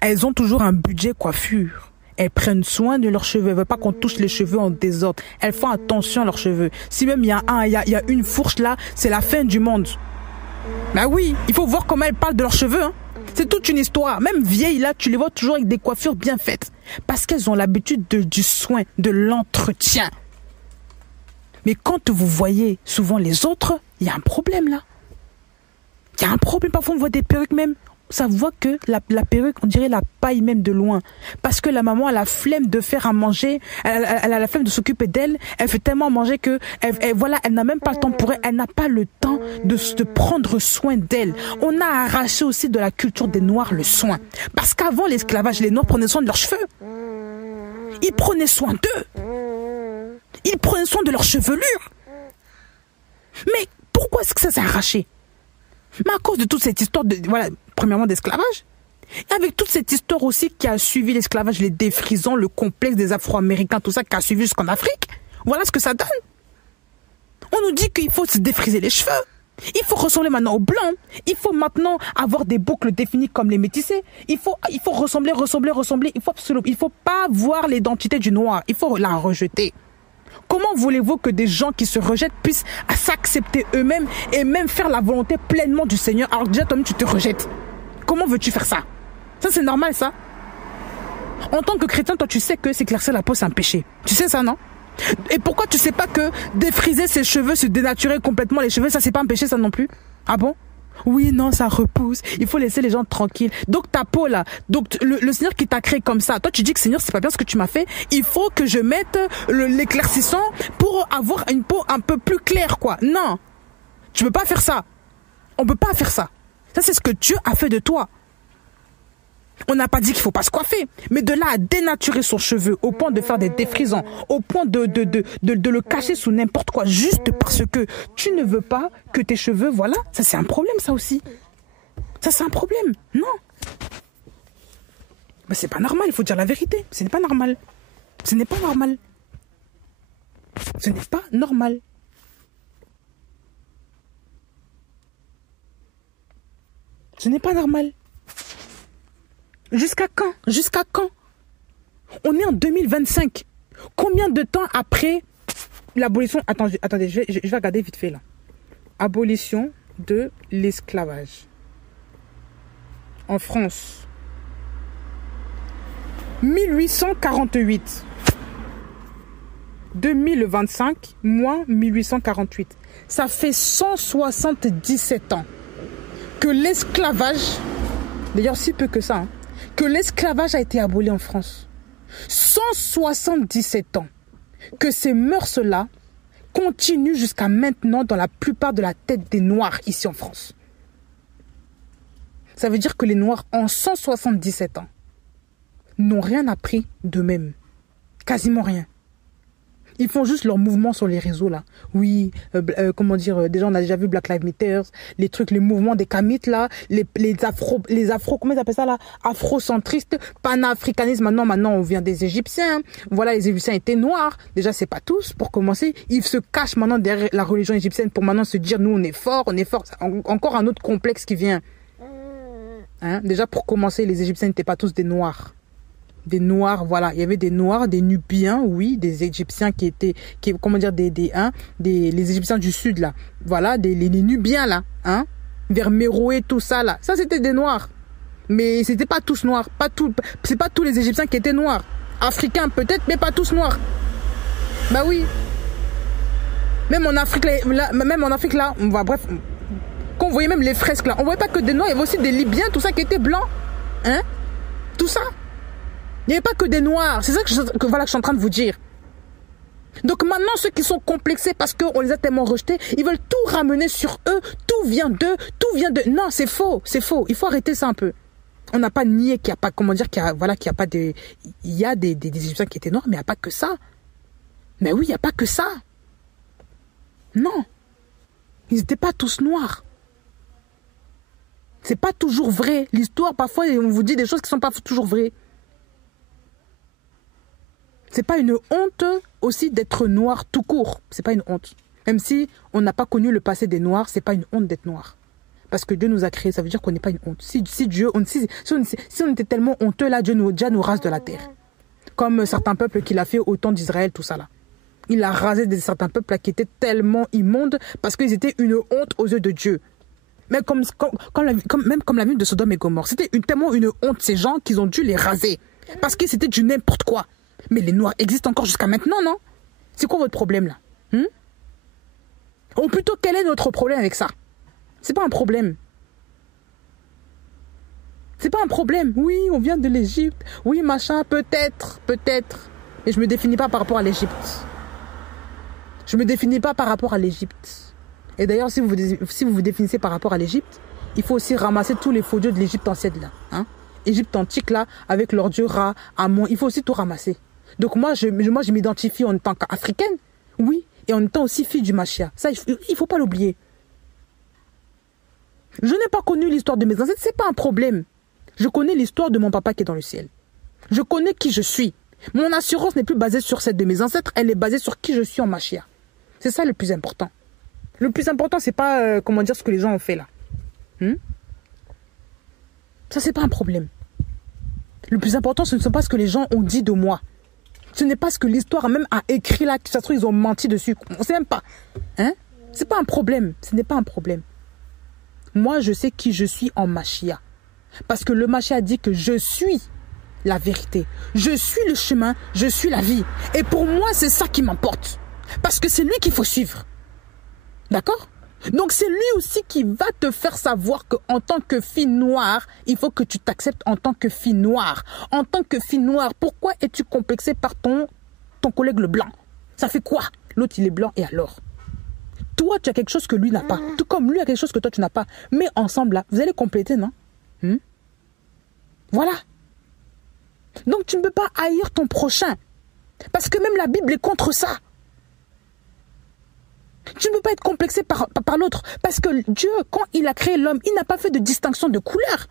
Elles ont toujours un budget coiffure. Elles prennent soin de leurs cheveux. Elles ne veulent pas qu'on touche les cheveux en désordre. Elles font attention à leurs cheveux. Si même il y a une fourche là, c'est la fin du monde. Ben oui, il faut voir comment elles parlent de leurs cheveux. Hein. C'est toute une histoire. Même vieilles là, tu les vois toujours avec des coiffures bien faites. Parce qu'elles ont l'habitude du soin, de l'entretien. Mais quand vous voyez souvent les autres, il y a un problème là. Il y a un problème. Parfois on voit des perruques même. Ça voit que la perruque, on dirait la paille même de loin. Parce que la maman a la flemme de faire à manger. Elle a la flemme de s'occuper d'elle. Elle fait tellement manger que elle n'a même pas le temps pour elle. Elle n'a pas le temps de prendre soin d'elle. On a arraché aussi de la culture des Noirs le soin. Parce qu'avant l'esclavage, les Noirs prenaient soin de leurs cheveux. Ils prenaient soin d'eux. Ils prenaient soin de leur chevelure. Mais pourquoi est-ce que ça s'est arraché? Mais à cause de toute cette histoire premièrement d'esclavage, et avec toute cette histoire aussi qui a suivi l'esclavage, les défrisants, le complexe des Afro-Américains, tout ça qui a suivi jusqu'en Afrique, voilà ce que ça donne. On nous dit qu'il faut se défriser les cheveux. Il faut ressembler maintenant aux blancs. Il faut maintenant avoir des boucles définies comme les métissés. Il faut ressembler. Il faut pas voir l'identité du noir. Il faut la rejeter. Comment voulez-vous que des gens qui se rejettent puissent s'accepter eux-mêmes et même faire la volonté pleinement du Seigneur alors que déjà toi-même tu te rejettes? Comment veux-tu faire ça? Ça c'est normal ça? En tant que chrétien, toi tu sais que s'éclaircir la peau c'est un péché. Tu sais ça, non? Et pourquoi tu sais pas que défriser ses cheveux, se dénaturer complètement les cheveux, ça c'est pas un péché ça non plus? Ah bon? Oui, non, ça repousse. Il faut laisser les gens tranquilles. Donc ta peau là, donc le Seigneur qui t'a créé comme ça, toi tu dis que Seigneur c'est pas bien ce que tu m'as fait, il faut que je mette l'éclaircissant pour avoir une peau un peu plus claire quoi. Non, tu peux pas faire ça. On peut pas faire ça. Ça c'est ce que Dieu a fait de toi. On n'a pas dit qu'il ne faut pas se coiffer. Mais de là à dénaturer son cheveu au point de faire des défrisants, au point de le cacher sous n'importe quoi, juste parce que tu ne veux pas que tes cheveux, voilà, ça c'est un problème ça aussi. Ça c'est un problème. Non. Mais c'est pas normal, il faut dire la vérité. Ce n'est pas normal. Ce n'est pas normal. Ce n'est pas normal. Ce n'est pas normal. Jusqu'à quand? Jusqu'à quand? On est en 2025. Combien de temps après l'abolition... Attendez, je vais regarder vite fait là. Abolition de l'esclavage. En France. 1848. 2025 moins 1848. Ça fait 177 ans que l'esclavage, d'ailleurs si peu que ça, hein, que l'esclavage a été aboli en France. 177 ans que ces mœurs-là continuent jusqu'à maintenant dans la plupart de la tête des Noirs ici en France. Ça veut dire que les Noirs en 177 ans n'ont rien appris d'eux-mêmes. Quasiment rien. Ils font juste leurs mouvements sur les réseaux là. Oui, comment dire, déjà on a déjà vu Black Lives Matter, les trucs, les mouvements des Kamites là, les afro, comment ils appellent ça là, afrocentristes, panafricanisme. Maintenant on vient des Égyptiens. Voilà, les Égyptiens étaient noirs. Déjà c'est pas tous. Pour commencer, ils se cachent maintenant derrière la religion égyptienne pour maintenant se dire nous on est fort, on est fort. Encore un autre complexe qui vient. Hein? Déjà pour commencer, les Égyptiens n'étaient pas tous des noirs. Des Noirs, voilà, il y avait des Noirs, des Nubiens, oui, des Égyptiens qui étaient, comment dire, les Égyptiens du Sud, là, voilà, les Nubiens, là, hein, vers Méroé, tout ça, là, ça c'était des Noirs, mais c'était pas tous noirs, c'est pas tous les Égyptiens qui étaient noirs, Africains peut-être, mais pas tous noirs, bah oui, même en Afrique, là, on va, bref, quand on voyait même les fresques, là, on voyait pas que des Noirs, il y avait aussi des Libyens, tout ça qui étaient blancs, hein, tout ça. Il n'y avait pas que des noirs. C'est ça que je suis en train de vous dire. Donc maintenant, ceux qui sont complexés parce qu'on les a tellement rejetés, ils veulent tout ramener sur eux. Tout vient d'eux. Tout vient de... Non, c'est faux. C'est faux. Il faut arrêter ça un peu. On n'a pas nié qu'il n'y a pas... Comment dire qu'il y a, voilà, qu'il y a pas de... Il y a des Égyptiens qui étaient noirs, mais il n'y a pas que ça. Mais oui, il n'y a pas que ça. Non. Ils n'étaient pas tous noirs. C'est pas toujours vrai. L'histoire, parfois, on vous dit des choses qui ne sont pas toujours vraies. C'est pas une honte aussi d'être noir tout court. C'est pas une honte. Même si on n'a pas connu le passé des noirs, c'est pas une honte d'être noir. Parce que Dieu nous a créés, ça veut dire qu'on n'est pas une honte. Si on était tellement honteux là, Dieu nous rase de la terre. Comme certains peuples qu'il a fait au temps d'Israël, tout ça là. Il a rasé certains peuples là qui étaient tellement immondes parce qu'ils étaient une honte aux yeux de Dieu. Même comme la ville de Sodome et Gomorrhe. C'était tellement une honte ces gens qu'ils ont dû les raser. Parce que c'était du n'importe quoi. Mais les Noirs existent encore jusqu'à maintenant, non? C'est quoi votre problème, là? Ou plutôt, quel est notre problème avec ça? C'est pas un problème. C'est pas un problème. Oui, on vient de l'Égypte. Oui, machin, peut-être. Mais je me définis pas par rapport à l'Égypte. Je me définis pas par rapport à l'Égypte. Et d'ailleurs, si vous vous définissez par rapport à l'Égypte, il faut aussi ramasser tous les faux dieux de l'Égypte ancienne, là. Hein? Égypte antique, là, avec leur dieu Ra, Amon, il faut aussi tout ramasser. Donc moi, je m'identifie en tant qu'africaine, oui, et en étant aussi fille du Machia. Ça, il ne faut pas l'oublier. Je n'ai pas connu l'histoire de mes ancêtres, ce n'est pas un problème. Je connais l'histoire de mon papa qui est dans le ciel. Je connais qui je suis. Mon assurance n'est plus basée sur celle de mes ancêtres, elle est basée sur qui je suis en Machia. C'est ça le plus important. Le plus important, ce n'est pas, comment dire, ce que les gens ont fait là. Ça, ce n'est pas un problème. Le plus important, ce ne sont pas ce que les gens ont dit de moi. Ce n'est pas ce que l'histoire même a écrit là, que ça se trouve, ils ont menti dessus. On ne sait même pas. Hein? C'est pas un problème. Ce n'est pas un problème. Moi, je sais qui je suis en Machia. Parce que le Machia dit que je suis la vérité. Je suis le chemin, je suis la vie. Et pour moi, c'est ça qui m'importe. Parce que c'est lui qu'il faut suivre. D'accord? Donc c'est lui aussi qui va te faire savoir qu'en tant que fille noire, il faut que tu t'acceptes en tant que fille noire. En tant que fille noire, pourquoi es-tu complexée par ton collègue le blanc? Ça fait quoi? L'autre il est blanc et alors? Toi tu as quelque chose que lui n'a pas. Tout comme lui a quelque chose que toi tu n'as pas. Mais ensemble là, vous allez compléter, non? Vous Voilà. Donc tu ne peux pas haïr ton prochain. Parce que même la Bible est contre ça. Tu ne peux pas être complexé par l'autre. Parce que Dieu, quand il a créé l'homme, il n'a pas fait de distinction de couleur.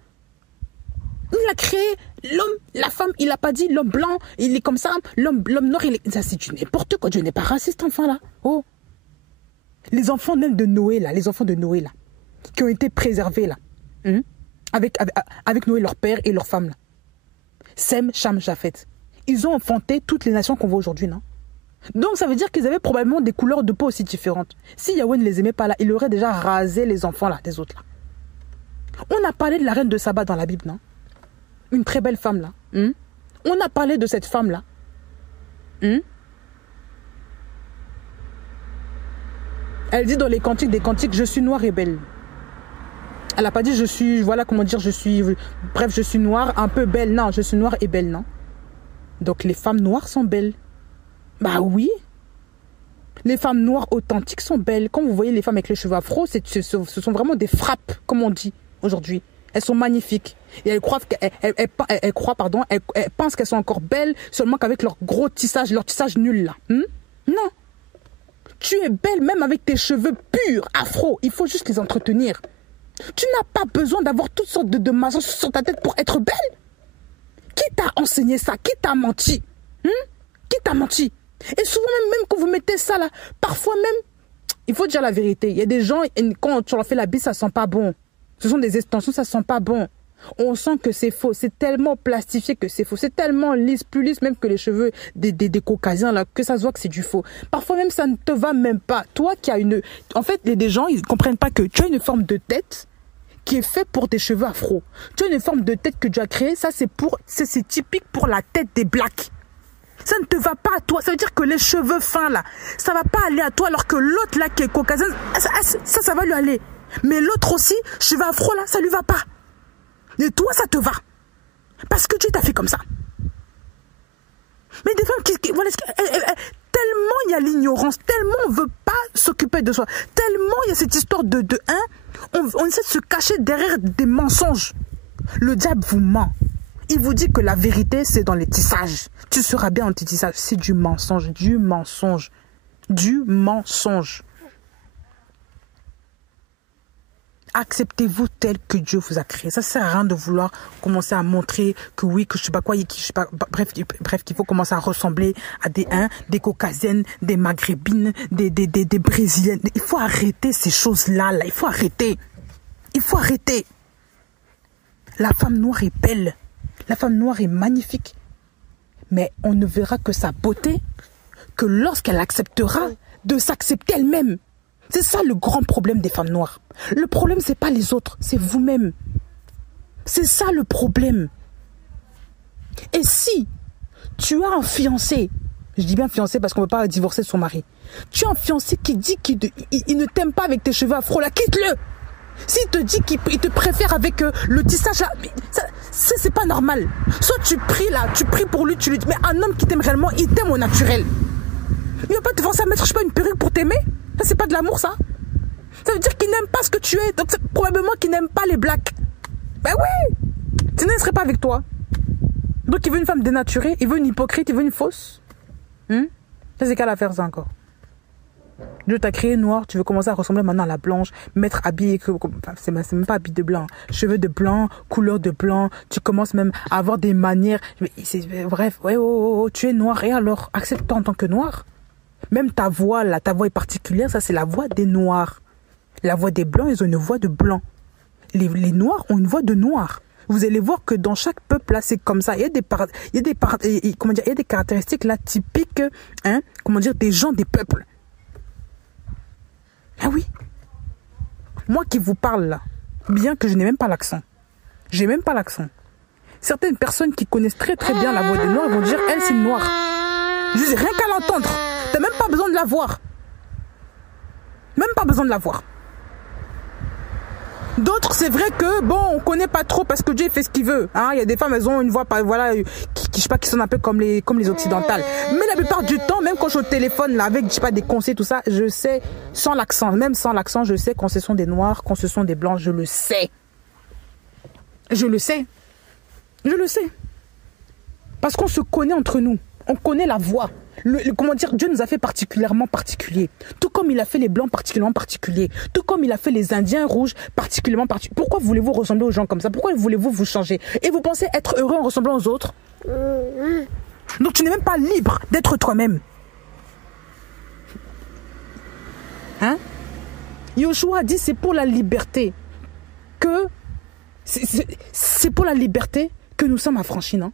Il a créé l'homme, la femme, il n'a pas dit l'homme blanc, il est comme ça, l'homme noir, il est... Ça, c'est du n'importe quoi. Dieu n'est pas raciste, enfant, là. Oh. Les enfants même de Noé, là, les enfants de Noé, là, qui ont été préservés, là, avec Noé, leur père et leur femme, là. Sem, Cham, Japheth. Ils ont enfanté toutes les nations qu'on voit aujourd'hui, non? Donc, ça veut dire qu'ils avaient probablement des couleurs de peau aussi différentes. Si Yahweh ne les aimait pas, là, il aurait déjà rasé les enfants, là, des autres, là. On a parlé de la reine de Saba dans la Bible, non? Une très belle femme, là. On a parlé de cette femme-là. Elle dit dans les cantiques des cantiques, je suis noire et belle. Elle n'a pas dit je suis, voilà comment dire, je suis noire, un peu belle. Non, je suis noire et belle, non. Donc les femmes noires sont belles. Bah oui. Les femmes noires authentiques sont belles. Quand vous voyez les femmes avec les cheveux afro, ce sont vraiment des frappes, comme on dit aujourd'hui. Elles sont magnifiques. Et elles pensent qu'elles sont encore belles seulement qu'avec leur gros tissage, leur tissage nul là. Non. Tu es belle même avec tes cheveux purs, afro. Il faut juste les entretenir. Tu n'as pas besoin d'avoir toutes sortes de maçons sur ta tête pour être belle. Qui t'a enseigné ça? Qui t'a menti? Qui t'a menti? Et souvent même quand vous mettez ça là, parfois même, il faut dire la vérité. Il y a des gens, quand tu leur fais la bise, ça sent pas bon. Ce sont des extensions, ça sent pas bon. On sent que c'est faux. C'est tellement plastifié que c'est faux. C'est tellement lisse, plus lisse même que les cheveux des caucasiens, là, que ça se voit que c'est du faux. Parfois même, ça ne te va même pas. Toi qui as une... En fait, des gens, ils ne comprennent pas que tu as une forme de tête qui est faite pour tes cheveux afro. Tu as une forme de tête que tu as créée. Ça, c'est typique pour la tête des blacks. Ça ne te va pas à toi. Ça veut dire que les cheveux fins, là, ça va pas aller à toi, alors que l'autre, là, qui est caucasien, ça va lui aller. Mais l'autre aussi, cheveux afro, là, ça lui va pas. Et toi, ça te va. Parce que Dieu t'a fait comme ça. Mais des femmes voilà, tellement il y a l'ignorance, tellement on ne veut pas s'occuper de soi, tellement il y a cette histoire on essaie de se cacher derrière des mensonges. Le diable vous ment. Il vous dit que la vérité, c'est dans les tissages. Tu seras bien en tes tissages. C'est du mensonge, du mensonge, du mensonge. Acceptez-vous tel que Dieu vous a créé. Ça ne sert à rien de vouloir commencer à montrer que oui, que je ne sais pas quoi, bref, qu'il faut commencer à ressembler à des caucasiennes, des maghrébines, des brésiliennes. Il faut arrêter ces choses-là, là. Il faut arrêter. Il faut arrêter. La femme noire est belle. La femme noire est magnifique. Mais on ne verra que sa beauté que lorsqu'elle acceptera de s'accepter elle-même. C'est ça le grand problème des femmes noires. Le problème, ce n'est pas les autres, c'est vous-même. C'est ça le problème. Et si tu as un fiancé, je dis bien fiancé parce qu'on ne peut pas divorcer de son mari. Tu as un fiancé qui dit qu'il ne t'aime pas avec tes cheveux afro, là, quitte-le. S'il te dit qu'il te préfère avec le tissage, là, c'est pas normal. Soit tu pries pour lui, tu lui dis, mais un homme qui t'aime réellement, il t'aime au naturel. Il ne va pas te forcer à mettre, je sais pas, une perruque pour t'aimer. Ça, c'est pas de l'amour, ça. Ça veut dire qu'il n'aime pas ce que tu es. Donc, c'est probablement qu'il n'aime pas les blacks. Ben oui. Sinon, il ne serait pas avec toi. Donc, il veut une femme dénaturée. Il veut une hypocrite. Il veut une fausse. Ça, c'est quelle affaire, ça, encore? Dieu t'a créé noir. Tu veux commencer à ressembler maintenant à la blanche. Mettre habillé. C'est même pas habillé de blanc. Cheveux de blanc. Couleur de blanc. Tu commences même à avoir des manières. Bref. Ouais, tu es noir. Et alors, accepte-toi en tant que noir. Même ta voix, là, ta voix est particulière, ça c'est la voix des noirs. La voix des blancs, ils ont une voix de blanc. Les noirs ont une voix de noir. Vous allez voir que dans chaque peuple, là, c'est comme ça. Il y a des caractéristiques là typiques, des gens, des peuples. Ah oui. Moi qui vous parle là, bien que je n'ai même pas l'accent. J'ai même pas l'accent. Certaines personnes qui connaissent très très bien la voix des noirs vont dire, elle c'est une noire. Je dis rien qu'à l'entendre. T'as même pas besoin de la voir. Même pas besoin de la voir. D'autres, c'est vrai que, bon, on connaît pas trop parce que Dieu fait ce qu'il veut. Il y a des femmes, elles ont une voix, voilà, je sais pas, qui sont un peu comme les occidentales. Mais la plupart du temps, même quand je suis au téléphone, là, avec, je sais pas, des conseils, tout ça, je sais, sans l'accent, même sans l'accent, je sais quand ce sont des noirs, quand ce sont des blancs, je le sais. Je le sais. Je le sais. Parce qu'on se connaît entre nous. On connaît la voix. Comment dire, Dieu nous a fait particulièrement particuliers. Tout comme il a fait les Blancs particulièrement particuliers. Tout comme il a fait les Indiens rouges particulièrement particuliers. Pourquoi voulez-vous ressembler aux gens comme ça? Pourquoi voulez-vous vous changer? Et vous pensez être heureux en ressemblant aux autres? Donc tu n'es même pas libre d'être toi-même. Hein? Yoshua a dit c'est pour la liberté que... C'est pour la liberté que nous sommes affranchis, non?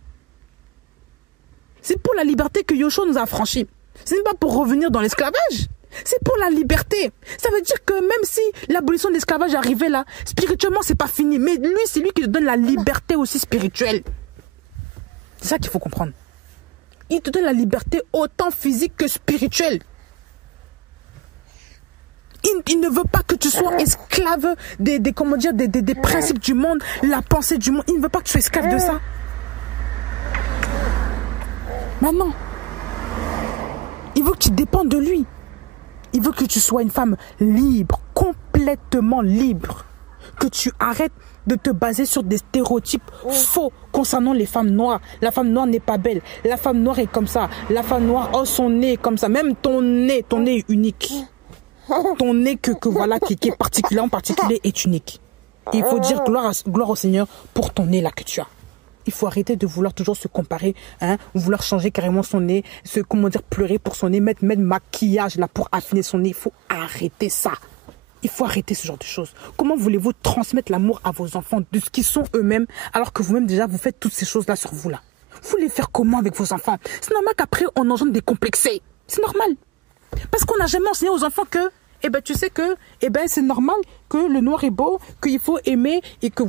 C'est pour la liberté que Yoshua nous a affranchis. Ce n'est pas pour revenir dans l'esclavage. C'est pour la liberté. Ça veut dire que même si l'abolition de l'esclavage est arrivée là, spirituellement, c'est pas fini. Mais lui, c'est lui qui te donne la liberté aussi spirituelle. C'est ça qu'il faut comprendre. Il te donne la liberté autant physique que spirituelle. Il ne veut pas que tu sois esclave des principes du monde, la pensée du monde. Il ne veut pas que tu sois esclave de ça. Maintenant, il veut que tu dépendes de lui. Il veut que tu sois une femme libre, complètement libre. Que tu arrêtes de te baser sur des stéréotypes faux concernant les femmes noires. La femme noire n'est pas belle. La femme noire est comme ça. La femme noire, oh, son nez est comme ça. Même ton nez est unique. Ton nez qui est particulièrement particulier est unique. Et il faut dire gloire au Seigneur pour ton nez là que tu as. Il faut arrêter de vouloir toujours se comparer, hein, vouloir changer carrément son nez, pleurer pour son nez, mettre maquillage là pour affiner son nez. Il faut arrêter ça. Il faut arrêter ce genre de choses. Comment voulez-vous transmettre l'amour à vos enfants de ce qu'ils sont eux-mêmes, alors que vous-même déjà vous faites toutes ces choses-là sur vous là? Vous voulez faire comment avec vos enfants? C'est normal qu'après on engendre des complexés. C'est normal. Parce qu'on n'a jamais enseigné aux enfants que tu sais que c'est normal que le noir est beau, qu'il faut aimer et que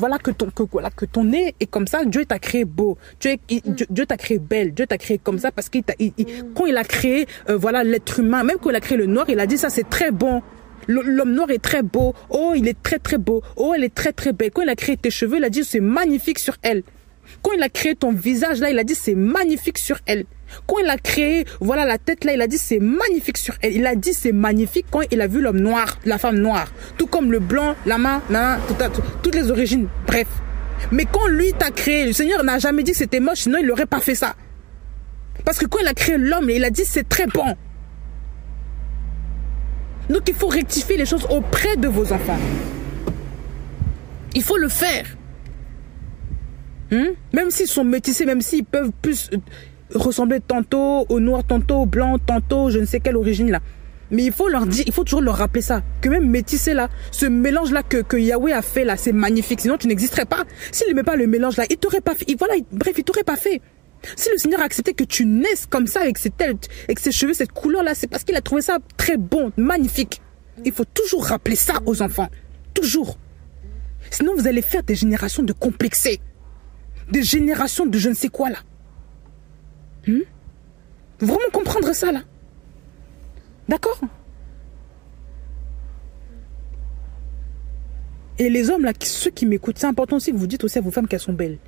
ton nez est comme ça. Dieu t'a créé beau, Dieu t'a créé belle, Dieu t'a créé comme ça parce quand il a créé l'être humain, même quand il a créé le noir, il a dit ça c'est très bon. L'homme noir est très beau. Oh, il est très très beau. Oh, elle est très très belle. Quand il a créé tes cheveux, il a dit c'est magnifique sur elle. Quand il a créé ton visage là, il a dit c'est magnifique sur elle. Quand il a créé, la tête là, il a dit c'est magnifique sur elle. Il a dit c'est magnifique quand il a vu l'homme noir, la femme noire. Tout comme le blanc, la main, toutes les origines, bref. Mais quand lui t'a créé, le Seigneur n'a jamais dit que c'était moche, sinon il n'aurait pas fait ça. Parce que quand il a créé l'homme, il a dit c'est très bon. Donc il faut rectifier les choses auprès de vos enfants. Il faut le faire. Même s'ils sont métissés, même s'ils peuvent plus ressembler tantôt au noir, tantôt au blanc, tantôt je ne sais quelle origine là. Mais il faut leur dire, il faut toujours leur rappeler ça. Que même métissé là, ce mélange là que Yahweh a fait là, c'est magnifique. Sinon tu n'existerais pas. S'il n'aimait pas le mélange là, il t'aurait pas fait. Il t'aurait pas fait. Si le Seigneur a accepté que tu naisses comme ça avec ses cheveux, cette couleur là, c'est parce qu'il a trouvé ça très bon, magnifique. Il faut toujours rappeler ça aux enfants. Toujours. Sinon vous allez faire des générations de complexés. Des générations de je ne sais quoi là. Vraiment comprendre ça là. D'accord? Et les hommes là, ceux qui m'écoutent, c'est important aussi que vous dites aussi à vos femmes qu'elles sont belles.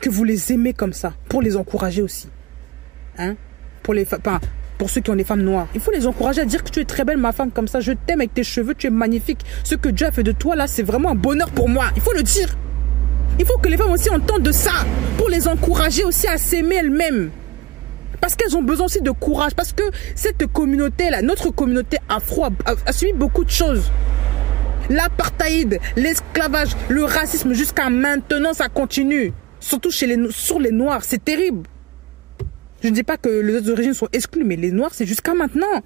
Que vous les aimez comme ça, pour les encourager aussi. Pour ceux qui ont des femmes noires. Il faut les encourager à dire que tu es très belle ma femme comme ça, je t'aime avec tes cheveux, tu es magnifique. Ce que Dieu a fait de toi là, c'est vraiment un bonheur pour moi. Il faut le dire. Il faut que les femmes aussi entendent de ça, pour les encourager aussi à s'aimer elles-mêmes. Parce qu'elles ont besoin aussi de courage. Parce que cette communauté-là, notre communauté afro, a subi beaucoup de choses. L'apartheid, l'esclavage, le racisme, jusqu'à maintenant, ça continue. Surtout sur les Noirs, c'est terrible. Je ne dis pas que les autres origines sont exclues, mais les Noirs, c'est jusqu'à maintenant.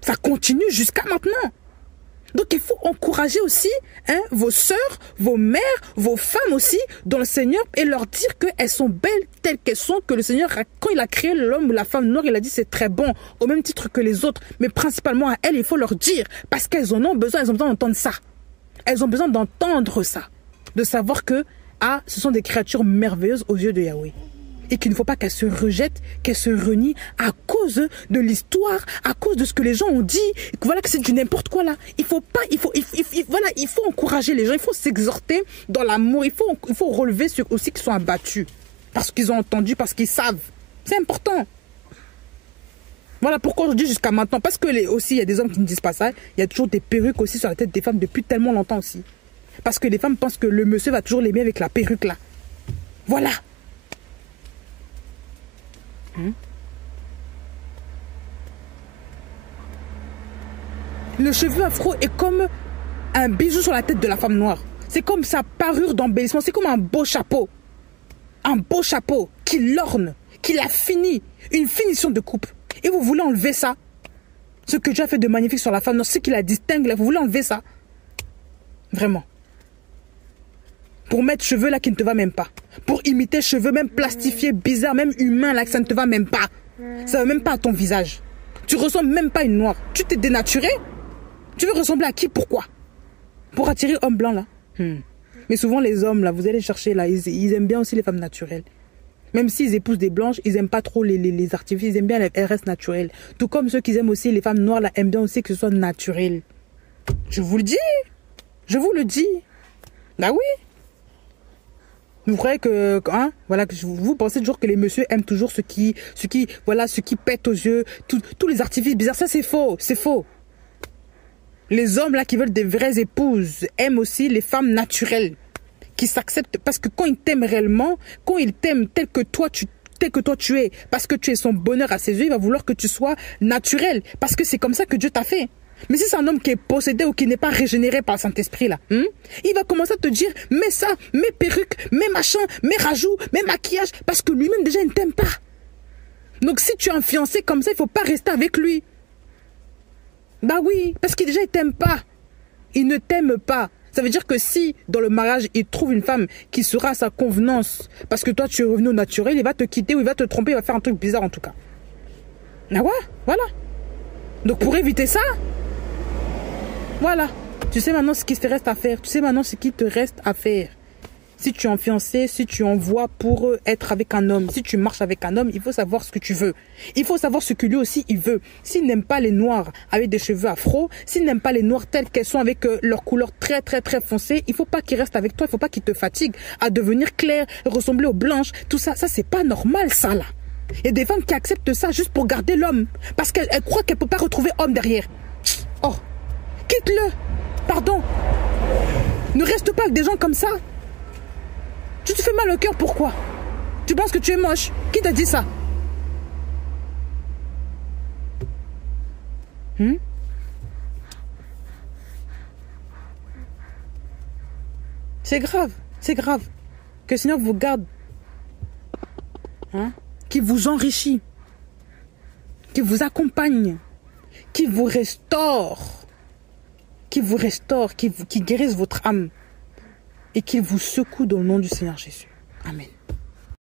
Ça continue jusqu'à maintenant. Donc il faut encourager aussi vos sœurs, vos mères, vos femmes aussi dans le Seigneur et leur dire qu'elles sont belles telles qu'elles sont, que le Seigneur, quand il a créé l'homme ou la femme noire, il a dit c'est très bon, au même titre que les autres. Mais principalement à elles, il faut leur dire, parce qu'elles en ont besoin, elles ont besoin d'entendre ça. Elles ont besoin d'entendre ça, de savoir que ce sont des créatures merveilleuses aux yeux de Yahweh. Et qu'il ne faut pas qu'elles se rejettent, qu'elles se renient à cause de l'histoire, à cause de ce que les gens ont dit, que c'est du n'importe quoi là. Il faut encourager les gens, il faut s'exhorter dans l'amour, il faut relever ceux aussi qui sont abattus, parce qu'ils ont entendu, parce qu'ils savent. C'est important. Voilà pourquoi je dis jusqu'à maintenant, parce que aussi il y a des hommes qui ne disent pas ça, il y a toujours des perruques aussi sur la tête des femmes depuis tellement longtemps aussi. Parce que les femmes pensent que le monsieur va toujours l'aimer avec la perruque là. Voilà. Le cheveu afro est comme un bijou sur la tête de la femme noire. C'est comme sa parure d'embellissement. C'est comme un beau chapeau. Un beau chapeau qui l'orne, qui la finit. Une finition de coupe. Et vous voulez enlever ça? Ce que Dieu a fait de magnifique sur la femme noire, ce qui la distingue, là, vous voulez enlever ça? Vraiment. Pour mettre cheveux là qui ne te va même pas. Pour imiter cheveux même plastifiés, bizarres, même humains là que ça ne te va même pas. Ça ne va même pas à ton visage. Tu ressembles même pas à une noire. Tu t'es dénaturé? Tu veux ressembler à qui? Pourquoi? Pour attirer homme blanc là. Mais souvent les hommes là, vous allez chercher là, ils aiment bien aussi les femmes naturelles. Même s'ils épousent des blanches, ils n'aiment pas trop les artifices, ils aiment bien les RS naturelles. Tout comme ceux qui aiment aussi les femmes noires là, aiment bien aussi que ce soit naturel. Je vous le dis. Je vous le dis. Bah oui. Vous croyez que, hein, voilà, que vous pensez toujours que les messieurs aiment toujours ce qui pète aux yeux, tous les artifices bizarres. Ça, c'est faux, c'est faux. Les hommes, là, qui veulent des vraies épouses, aiment aussi les femmes naturelles, qui s'acceptent, parce que quand ils t'aiment réellement, quand ils t'aiment tel que toi tu es, parce que tu es son bonheur à ses yeux, il va vouloir que tu sois naturel, parce que c'est comme ça que Dieu t'a fait. Mais si c'est un homme qui est possédé ou qui n'est pas régénéré par le Saint-Esprit, là, il va commencer à te dire, mets ça, mes perruques, mes machins, mes rajouts, mes maquillages, parce que lui-même, déjà, il ne t'aime pas. Donc, si tu es un fiancé comme ça, il ne faut pas rester avec lui. Bah oui, parce qu'il déjà, il ne t'aime pas. Il ne t'aime pas. Ça veut dire que si, dans le mariage, il trouve une femme qui sera à sa convenance, parce que toi, tu es revenu au naturel, il va te quitter ou il va te tromper, il va faire un truc bizarre, en tout cas. Ah ouais, voilà. Donc, pour éviter ça, voilà, tu sais maintenant ce qui te reste à faire. Tu sais maintenant ce qui te reste à faire. Si tu es en fiancé, si tu envoies pour être avec un homme, si tu marches avec un homme, il faut savoir ce que tu veux. Il faut savoir ce que lui aussi il veut. S'il n'aime pas les noirs avec des cheveux afro, s'il n'aime pas les noirs telles qu'elles sont avec leur couleur très très très foncée, il ne faut pas qu'il reste avec toi, il ne faut pas qu'il te fatigue à devenir clair, ressembler aux blanches. Tout ça, ça c'est pas normal ça là. Il y a des femmes qui acceptent ça juste pour garder l'homme. Parce qu'elles croient qu'elles ne peuvent pas retrouver homme derrière. Oh, quitte-le. Pardon. Ne reste pas avec des gens comme ça. Tu te fais mal au cœur, pourquoi? Tu penses que tu es moche? Qui t'a dit ça? C'est grave, c'est grave. Que le Seigneur vous garde. Qui vous enrichit. Qui vous accompagne. Qui vous restaure. Qui guérisse votre âme. Et qu'il vous secoue dans le nom du Seigneur Jésus. Amen.